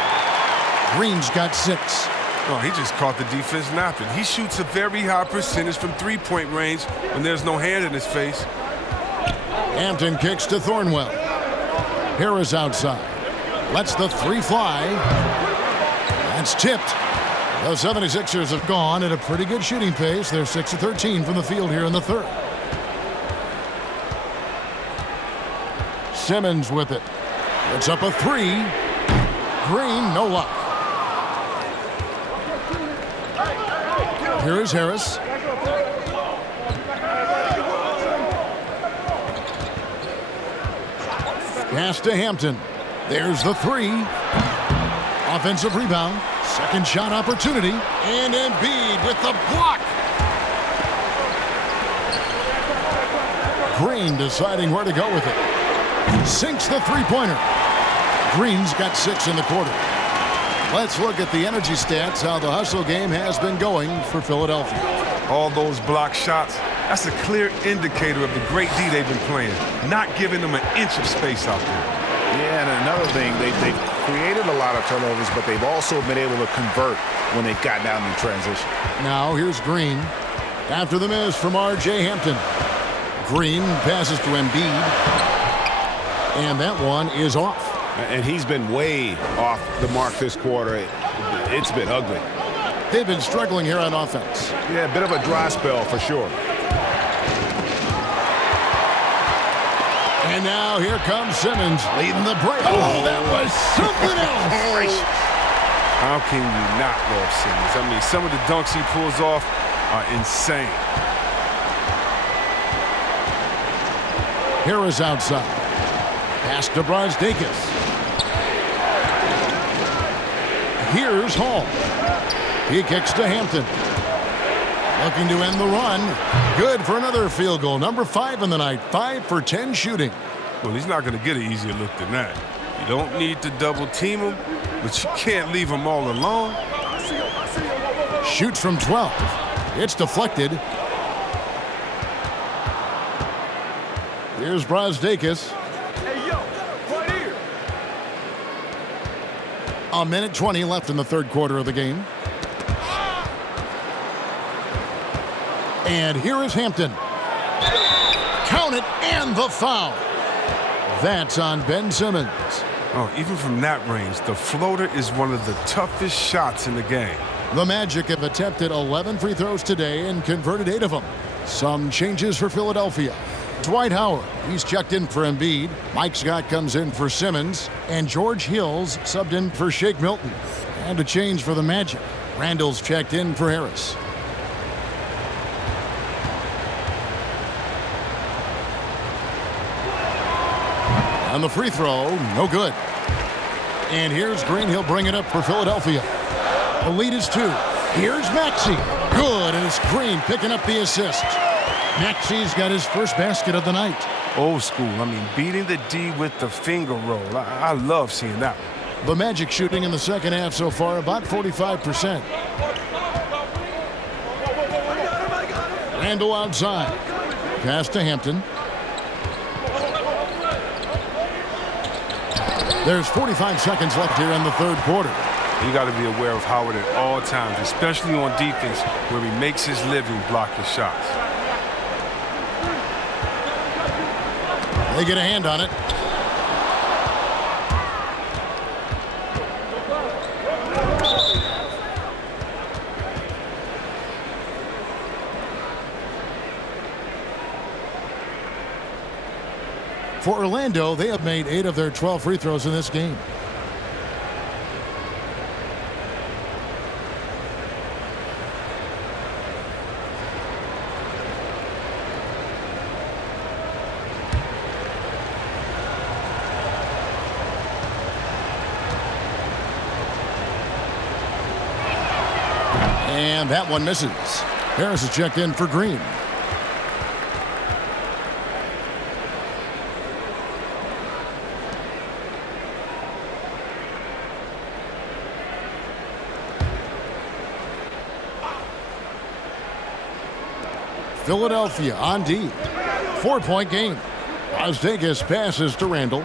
Green's got 6. Oh, he just caught the defense napping. He shoots a very high percentage from three-point range when there's no hand in his face. Hampton kicks to Thornwell. Harris outside. Lets the 3 fly. That's tipped. The 76ers have gone at a pretty good shooting pace. They're 6 of 13 from the field here in the third. Simmons with it. It's up a 3. Green, no luck. Here is Harris. Pass to Hampton. There's the 3. Offensive rebound. Second shot opportunity. And Embiid with the block. Green deciding where to go with it. Sinks the three-pointer. Green's got 6 in the quarter. Let's look at the energy stats, how the hustle game has been going for Philadelphia. All those block shots, that's a clear indicator of the great D they've been playing, not giving them an inch of space out there. Yeah, and another thing, they've created a lot of turnovers, but they've also been able to convert when they've gotten out in transition. Now here's Green. After the miss from R.J. Hampton. Green passes to Embiid. And that one is off. And he's been way off the mark this quarter. It's been ugly. They've been struggling here on offense. Yeah, a bit of a dry spell for sure. And now here comes Simmons leading the break. Oh, that was something else. How can you not love Simmons? I mean, some of the dunks he pulls off are insane. Harris outside. Pass to Brazdeikis. Here's Hall. He kicks to Hampton. Looking to end the run. Good for another field goal. Number 5 in the night. 5 for 10 shooting. Well, he's not going to get an easier look than that. You don't need to double team him, but you can't leave him all alone. Shoots from 12. It's deflected. Here's Brazdeikis. A minute 20 left in the third quarter of the game. And here is Hampton. Count it, and the foul. That's on Ben Simmons. Oh, even from that range, the floater is one of the toughest shots in the game. The Magic have attempted 11 free throws today and converted 8 of them. Some changes for Philadelphia. Dwight Howard, he's checked in for Embiid. Mike Scott comes in for Simmons. And George Hill's subbed in for Shake Milton. And a change for the Magic. Randall's checked in for Harris. On the free throw, no good. And here's Green. He'll bring it up for Philadelphia. The lead is 2. Here's Maxey. Good, and it's Green picking up the assist. Maxey's got his first basket of the night. Old school. I mean, beating the D with the finger roll. I love seeing that. The Magic shooting in the second half so far about 45%. Randall outside. Pass to Hampton. There's 45 seconds left here in the third quarter. You got to be aware of Howard at all times, especially on defense where he makes his living blocking shots. They get a hand on it. For Orlando, they have made 8 of their 12 free throws in this game. And that one misses. Harris is checked in for Green. Philadelphia on D. 4-point game. Vegas passes to Randall.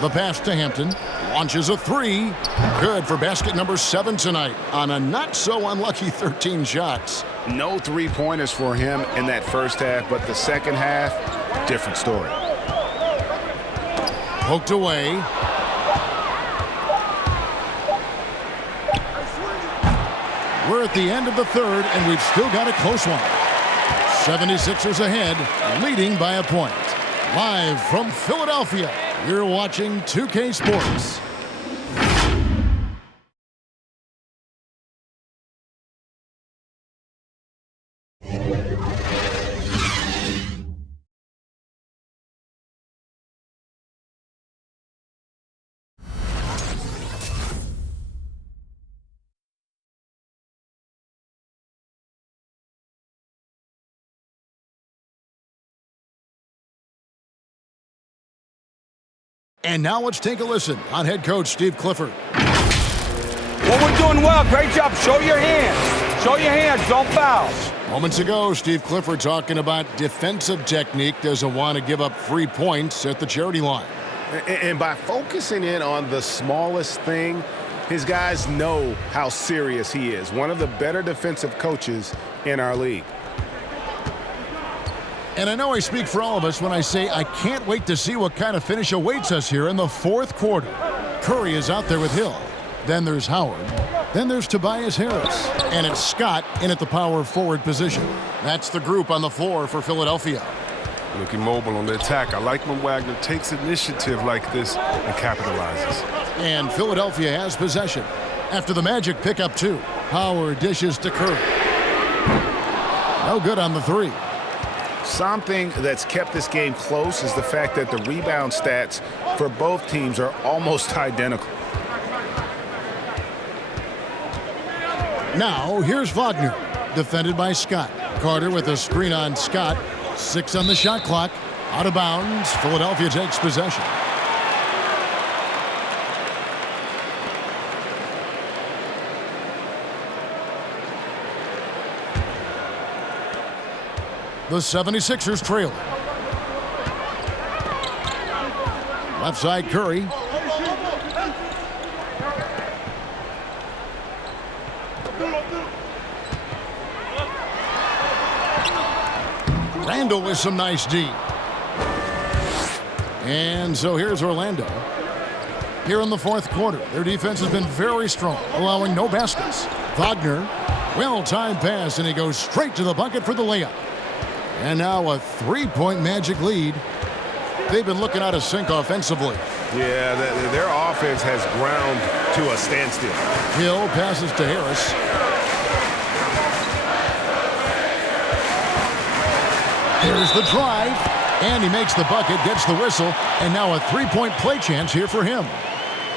The pass to Hampton. Launches a 3. Good for basket number 7 tonight on a not-so-unlucky 13 shots. No three-pointers for him in that first half, but the second half, different story. Poked away. We're at the end of the third, and we've still got a close one. 76ers ahead, leading by a point. Live from Philadelphia, you're watching 2K Sports. And now let's take a listen on head coach Steve Clifford. Well, we're doing well. Great job. Show your hands. Show your hands. Don't foul. Moments ago, Steve Clifford talking about defensive technique. Doesn't want to give up free points at the charity line. And by focusing in on the smallest thing, his guys know how serious he is. One of the better defensive coaches in our league. And I know I speak for all of us when I say I can't wait to see what kind of finish awaits us here in the fourth quarter. Curry is out there with Hill. Then there's Howard. Then there's Tobias Harris. And it's Scott in at the power forward position. That's the group on the floor for Philadelphia. Looking mobile on the attack. I like when Wagner takes initiative like this and capitalizes. And Philadelphia has possession. After the Magic pick up 2, Howard dishes to Curry. No good on the 3. Something that's kept this game close is the fact that the rebound stats for both teams are almost identical. Now, here's Wagner, defended by Scott. Carter with a screen on Scott. 6 on the shot clock. Out of bounds. Philadelphia takes possession. The 76ers trail. Left side, Curry. Randall with some nice D. And so here's Orlando. Here in the fourth quarter, their defense has been very strong, allowing no baskets. Wagner, well-timed pass, and he goes straight to the bucket for the layup. And now a 3-point Magic lead. They've been looking out of sync offensively. Yeah, their offense has ground to a standstill. Hill passes to Harris. Here's the drive, and he makes the bucket, gets the whistle, and now a 3-point play chance here for him.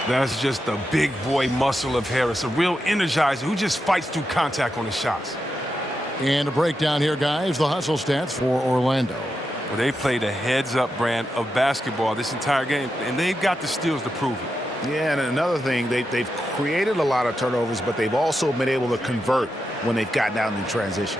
That's just the big boy muscle of Harris, a real energizer who just fights through contact on his shots. And a breakdown here, guys, the hustle stats for Orlando. Well, they played a heads-up brand of basketball this entire game, and they've got the steals to prove it. Yeah, and another thing, they've created a lot of turnovers, but they've also been able to convert when they've gotten out in transition.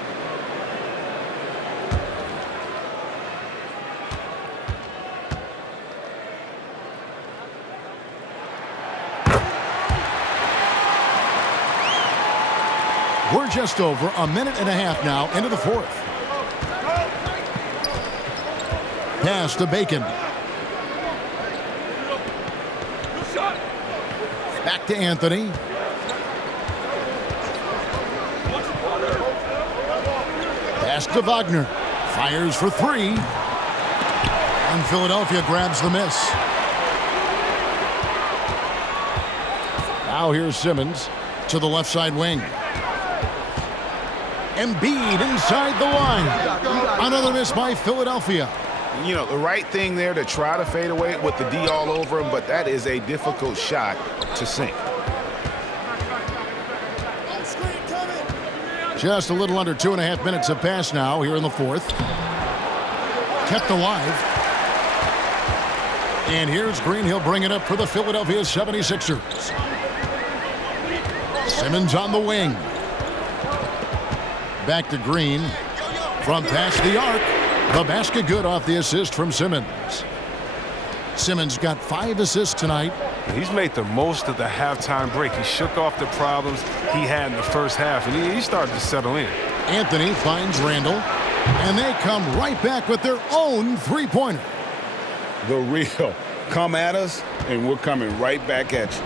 We're just over a minute and a half now into the fourth. Pass to Bacon. Back to Anthony. Pass to Wagner. Fires for three. And Philadelphia grabs the miss. Now here's Simmons to the left side wing. Embiid inside the line. Another miss by Philadelphia. You know, the right thing there to try to fade away with the D all over him, but that is a difficult shot to sink. Just a little under 2.5 minutes have passed now here in the fourth. Kept alive. And here's Green. He'll bring it up for the Philadelphia 76ers. Simmons on the wing. Back to Green. From past the arc. The basket good off the assist from Simmons. Simmons got 5 assists tonight. He's made the most of the halftime break. He shook off the problems he had in the first half, and he started to settle in. Anthony finds Randall, and they come right back with their own three-pointer. The real come at us, and we're coming right back at you.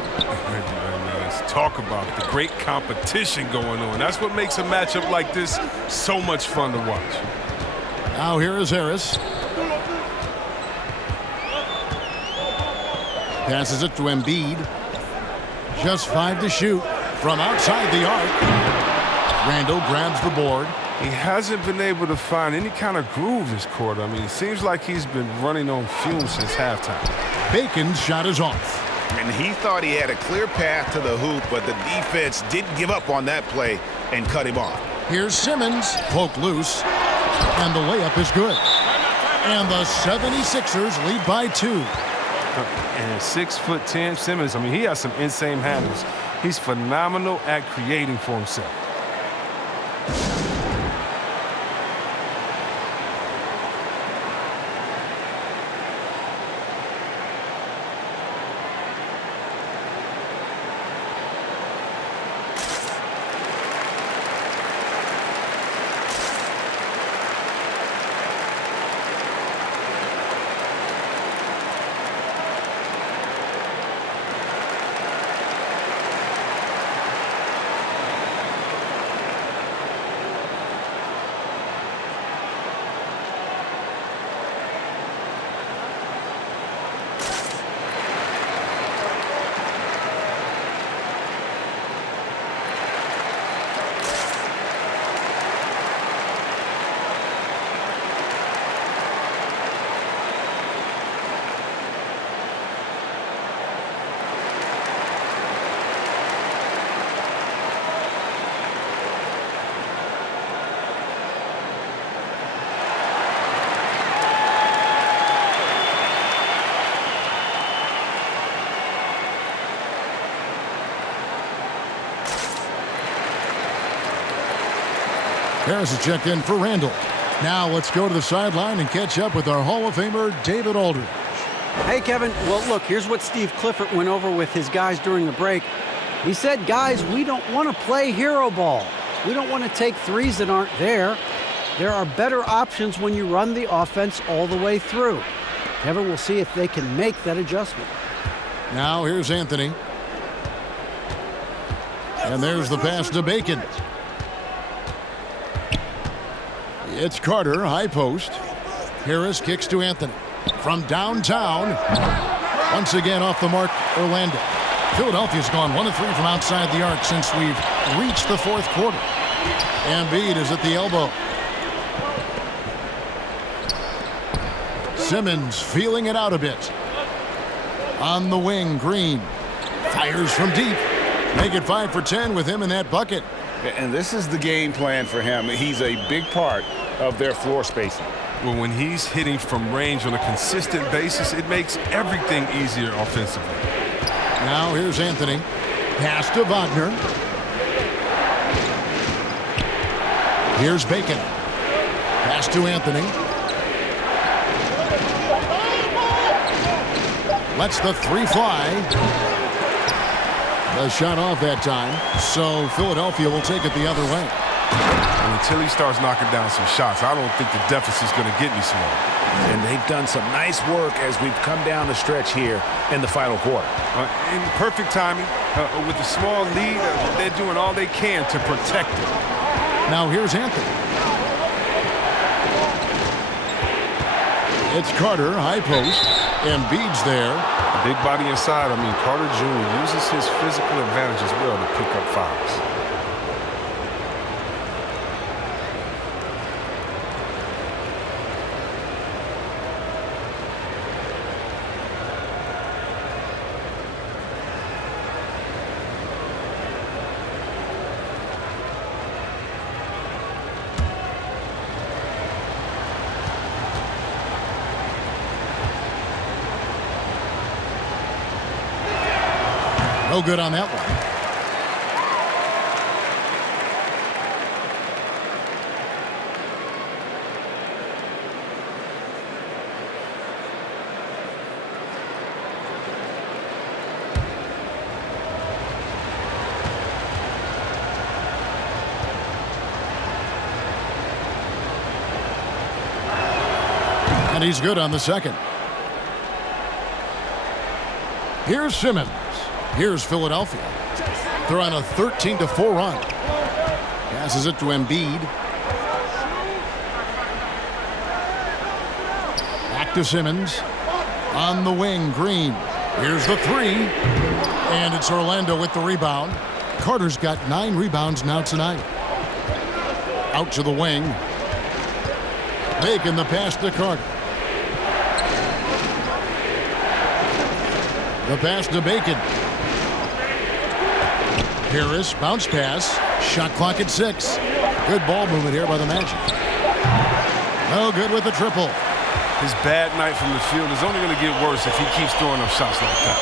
Let's talk about the great competition going on. That's what makes a matchup like this so much fun to watch. Now here is Harris. Passes it to Embiid. Just 5 to shoot from outside the arc. Randall grabs the board. He hasn't been able to find any kind of groove this quarter. I mean, it seems like he's been running on fumes since halftime. Bacon's shot is off. And he thought he had a clear path to the hoop, but the defense didn't give up on that play and cut him off. Here's Simmons, poked loose, and the layup is good. And the 76ers lead by 2. And 6'10" Simmons, I mean, he has some insane handles. He's phenomenal at creating for himself. Harris is checked in for Randall. Now let's go to the sideline and catch up with our Hall of Famer, David Aldridge. Hey, Kevin. Well, look, here's what Steve Clifford went over with his guys during the break. He said, guys, we don't want to play hero ball. We don't want to take threes that aren't there. There are better options when you run the offense all the way through. Kevin, we'll see if they can make that adjustment. Now here's Anthony. And there's the pass to Bacon. It's Carter, high post. Harris kicks to Anthony. From downtown. Once again off the mark, Orlando. Philadelphia's gone 1 of 3 from outside the arc since we've reached the fourth quarter. Embiid is at the elbow. Simmons feeling it out a bit. On the wing, Green. Fires from deep. Make it 5 for 10 with him in that bucket. And this is the game plan for him. He's a big part of their floor spacing. Well, when he's hitting from range on a consistent basis, it makes everything easier offensively. Now here's Anthony. Pass to Wagner. Here's Bacon. Pass to Anthony. Lets the 3 fly. The shot off that time, so Philadelphia will take it the other way. Until he starts knocking down some shots, I don't think the deficit's going to get any smaller. And they've done some nice work as we've come down the stretch here in the final quarter. In perfect timing, with a small lead, they're doing all they can to protect it. Now here's Anthony. It's Carter, high post. Embiid's there. Big body inside. I mean, Carter Jr. uses his physical advantage as well to pick up fouls. No good on that one. And he's good on the second. Here's Simmons. Here's Philadelphia. They're on a 13-4 run. Passes it to Embiid. Back to Simmons. On the wing, Green. Here's the three. And it's Orlando with the rebound. Carter's got 9 rebounds now tonight. Out to the wing. Making the pass to Carter. The pass to Bacon. Harris, bounce pass. Shot clock at 6. Good ball movement here by the Magic. No good with the triple. His bad night from the field is only going to get worse if he keeps throwing up shots like that.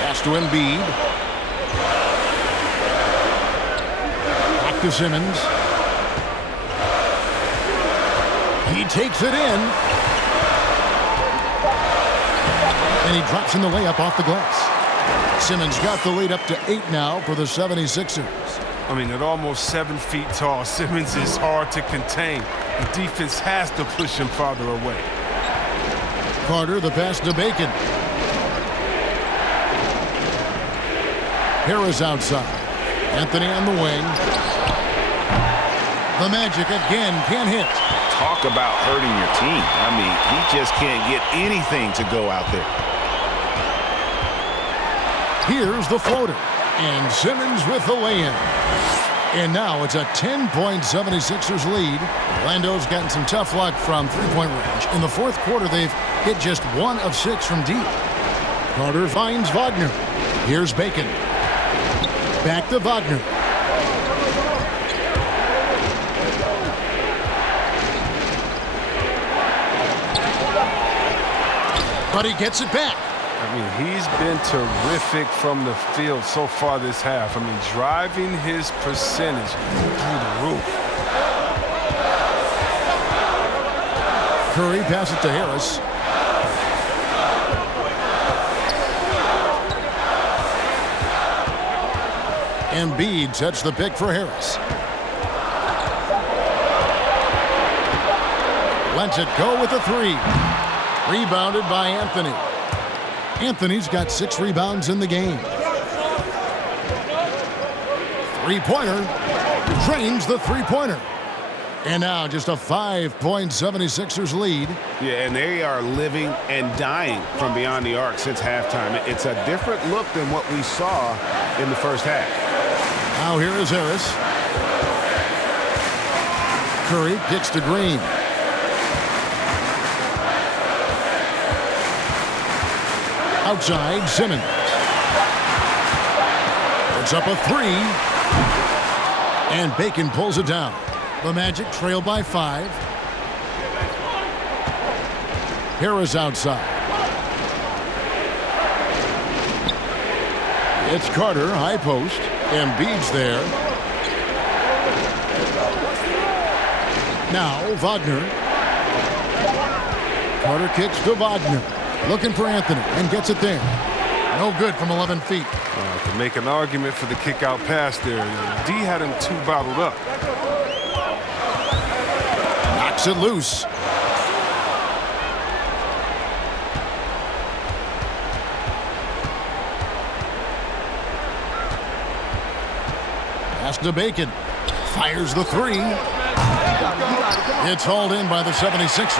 Pass to Embiid. Back to Simmons. He takes it in. And he drops in the layup off the glass. Simmons got the lead up to 8 now for the 76ers. I mean, at almost 7 feet tall, Simmons is hard to contain. The defense has to push him farther away. Carter, the pass to Bacon. Harris outside. Anthony on the wing. The Magic again can't hit. Talk about hurting your team. I mean, he just can't get anything to go out there. Here's the floater. And Simmons with the lay-in. And now it's a 10-point 76ers lead. Orlando's gotten some tough luck from three-point range. In the fourth quarter, they've hit just 1 of 6 from deep. Carter finds Wagner. Here's Bacon. Back to Wagner. But he gets it back. I mean, he's been terrific from the field so far this half. I mean, driving his percentage through the roof. Curry passes it to Harris. Embiid sets the pick for Harris. Lets it go with a 3. Rebounded by Anthony. Anthony's got 6 rebounds in the game. Three-pointer. Drains the three-pointer. And now just a 5-point 76ers lead. Yeah, and they are living and dying from beyond the arc since halftime. It's a different look than what we saw in the first half. Now here is Harris. Curry kicks to Green. Outside, Simmons. It's up a 3. And Bacon pulls it down. The Magic trail by 5. Harris outside. It's Carter, high post. Embiid's there. Now Wagner. Carter kicks to Wagner. Looking for Anthony and gets it there. No good from 11 feet. To make an argument for the kick-out pass there, D had him 2 bottled up. Knocks it loose. Pass to Bacon. Fires the 3. It's hauled in by the 76ers.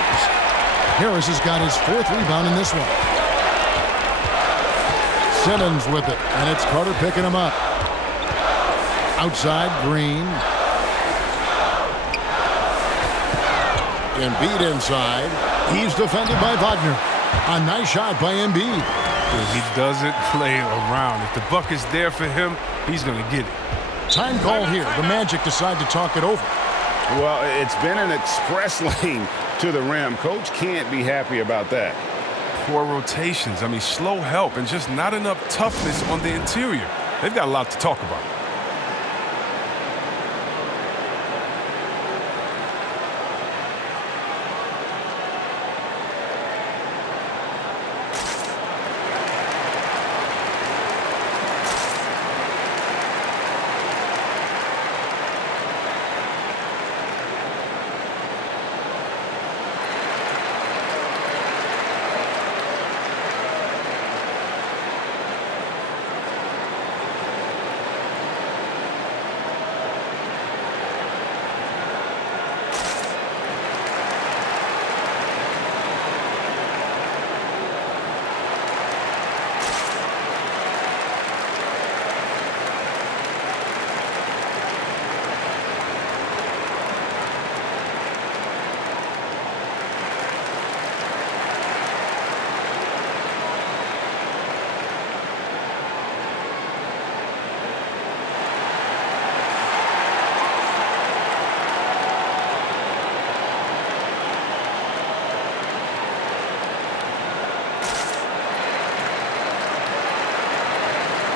Harris has got his 4th rebound in this one. Simmons with it, and it's Carter picking him up. Outside, Green. Embiid inside. He's defended by Wagner. A nice shot by Embiid. He doesn't play around. If the buck is there for him, he's going to get it. Time called here. The Magic decide to talk it over. Well, it's been an express lane to the rim. Coach can't be happy about that. Poor rotations. I mean, slow help and just not enough toughness on the interior. They've got a lot to talk about.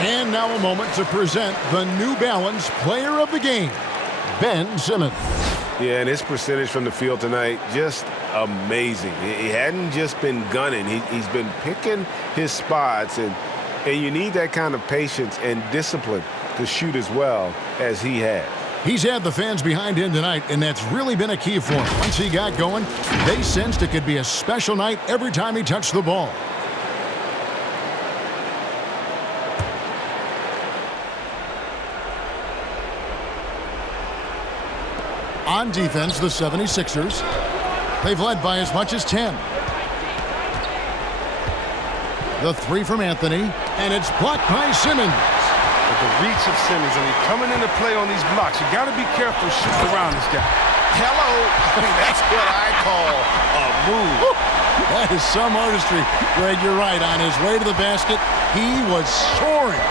And now a moment to present the New Balance Player of the Game, Ben Simmons. Yeah, and his percentage from the field tonight, just amazing. He hadn't just been gunning. He's been picking his spots, and you need that kind of patience and discipline to shoot as well as he has. He's had the fans behind him tonight, and that's really been a key for him. Once he got going, they sensed it could be a special night every time he touched the ball. On defense, the 76ers. They've led by as much as 10. The 3 from Anthony, and it's blocked by Simmons. But the reach of Simmons, I mean, coming into play on these blocks, you got to be careful shooting around this guy. Hello. I mean, that's what I call a move. That is some artistry. Greg, you're right. On his way to the basket, he was soaring.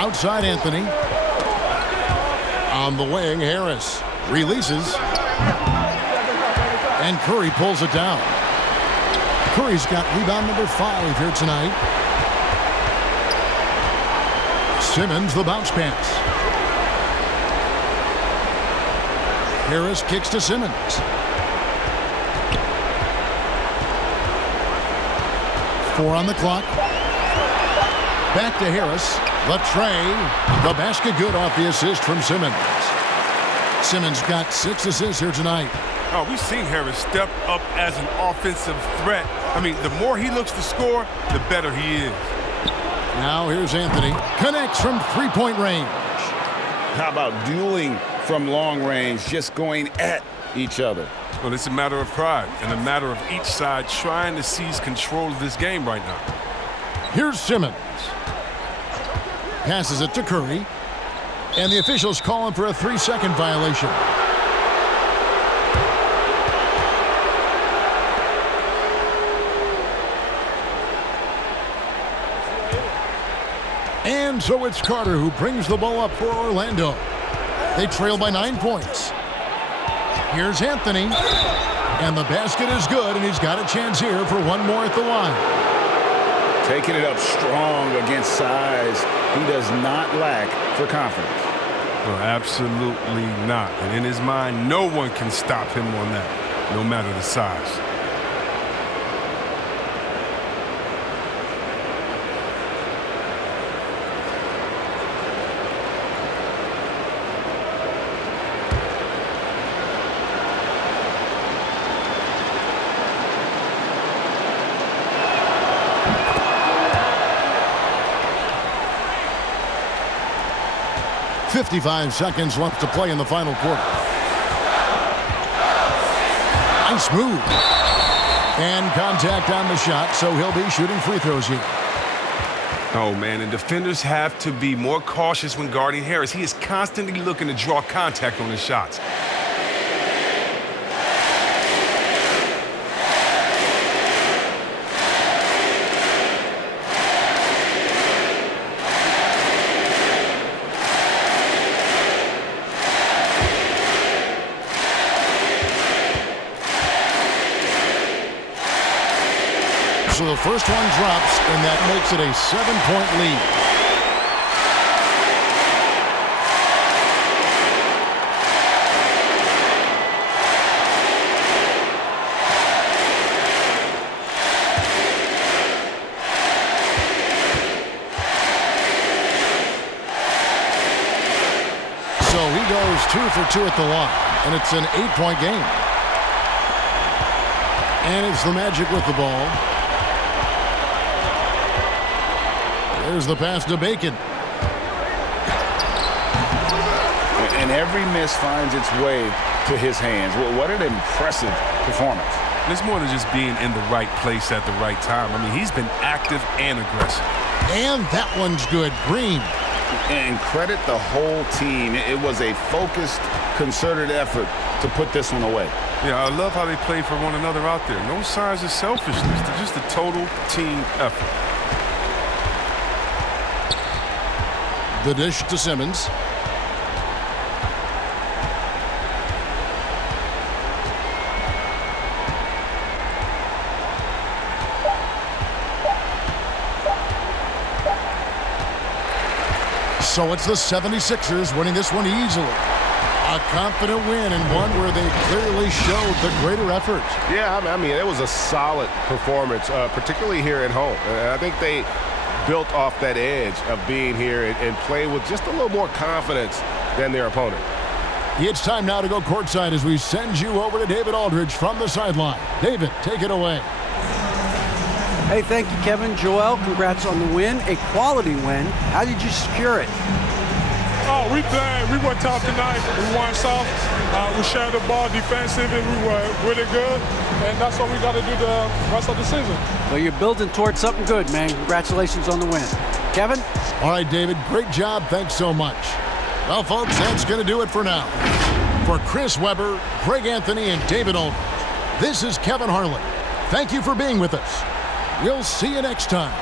Outside Anthony. On the wing, Harris releases. And Curry pulls it down. Curry's got rebound number 5 here tonight. Simmons, the bounce pass. Harris kicks to Simmons. Four on the clock. Back to Harris. The tray. The basket good off the assist from Simmons. Simmons got 6 assists here tonight. Oh, we've seen Harris step up as an offensive threat. I mean, the more he looks to score, the better he is. Now here's Anthony. Connects from three-point range. How about dueling from long range, just going at each other? Well, it's a matter of pride and a matter of each side trying to seize control of this game right now. Here's Simmons. Passes it to Curry. And the officials call him for a 3-second violation. And so it's Carter who brings the ball up for Orlando. They trail by 9 points. Here's Anthony. And the basket is good, and he's got a chance here for one more at the line. Taking it up strong against size. He does not lack for confidence. No, absolutely not. And in his mind, no one can stop him on that, no matter the size. 55 seconds left to play in the final quarter. Nice move. And contact on the shot, so he'll be shooting free throws here. Oh, man, and defenders have to be more cautious when guarding Harris. He is constantly looking to draw contact on his shots. So the first one drops, and that makes it a 7-point lead. So he goes 2 for 2 at the line, and it's an 8-point game. And it's the Magic with the ball. There's the pass to Bacon. And every miss finds its way to his hands. What an impressive performance. It's more than just being in the right place at the right time. I mean, he's been active and aggressive. And that one's good. Green. And credit the whole team. It was a focused, concerted effort to put this one away. Yeah, I love how they play for one another out there. No signs of selfishness. They're just a total team effort. The dish to Simmons. So it's the 76ers winning this one easily. A confident win and one where they clearly showed the greater effort. Yeah, I mean, it was a solid performance, particularly here at home. I think they built off that edge of being here and play with just a little more confidence than their opponent. It's time now to go courtside as we send you over to David Aldridge from the sideline. David, take it away. Hey, thank you, Kevin. Joel, congrats on the win. A quality win. How did you secure it? Oh, we played. We were tough tonight. We won soft. We shared the ball defensively. We were really good. And that's what we got to do the rest of the season. Well, you're building towards something good, man. Congratulations on the win. Kevin? All right, David, great job. Thanks so much. Well, folks, that's going to do it for now. For Chris Webber, Greg Anthony, and David Aldridge, this is Kevin Harlan. Thank you for being with us. We'll see you next time.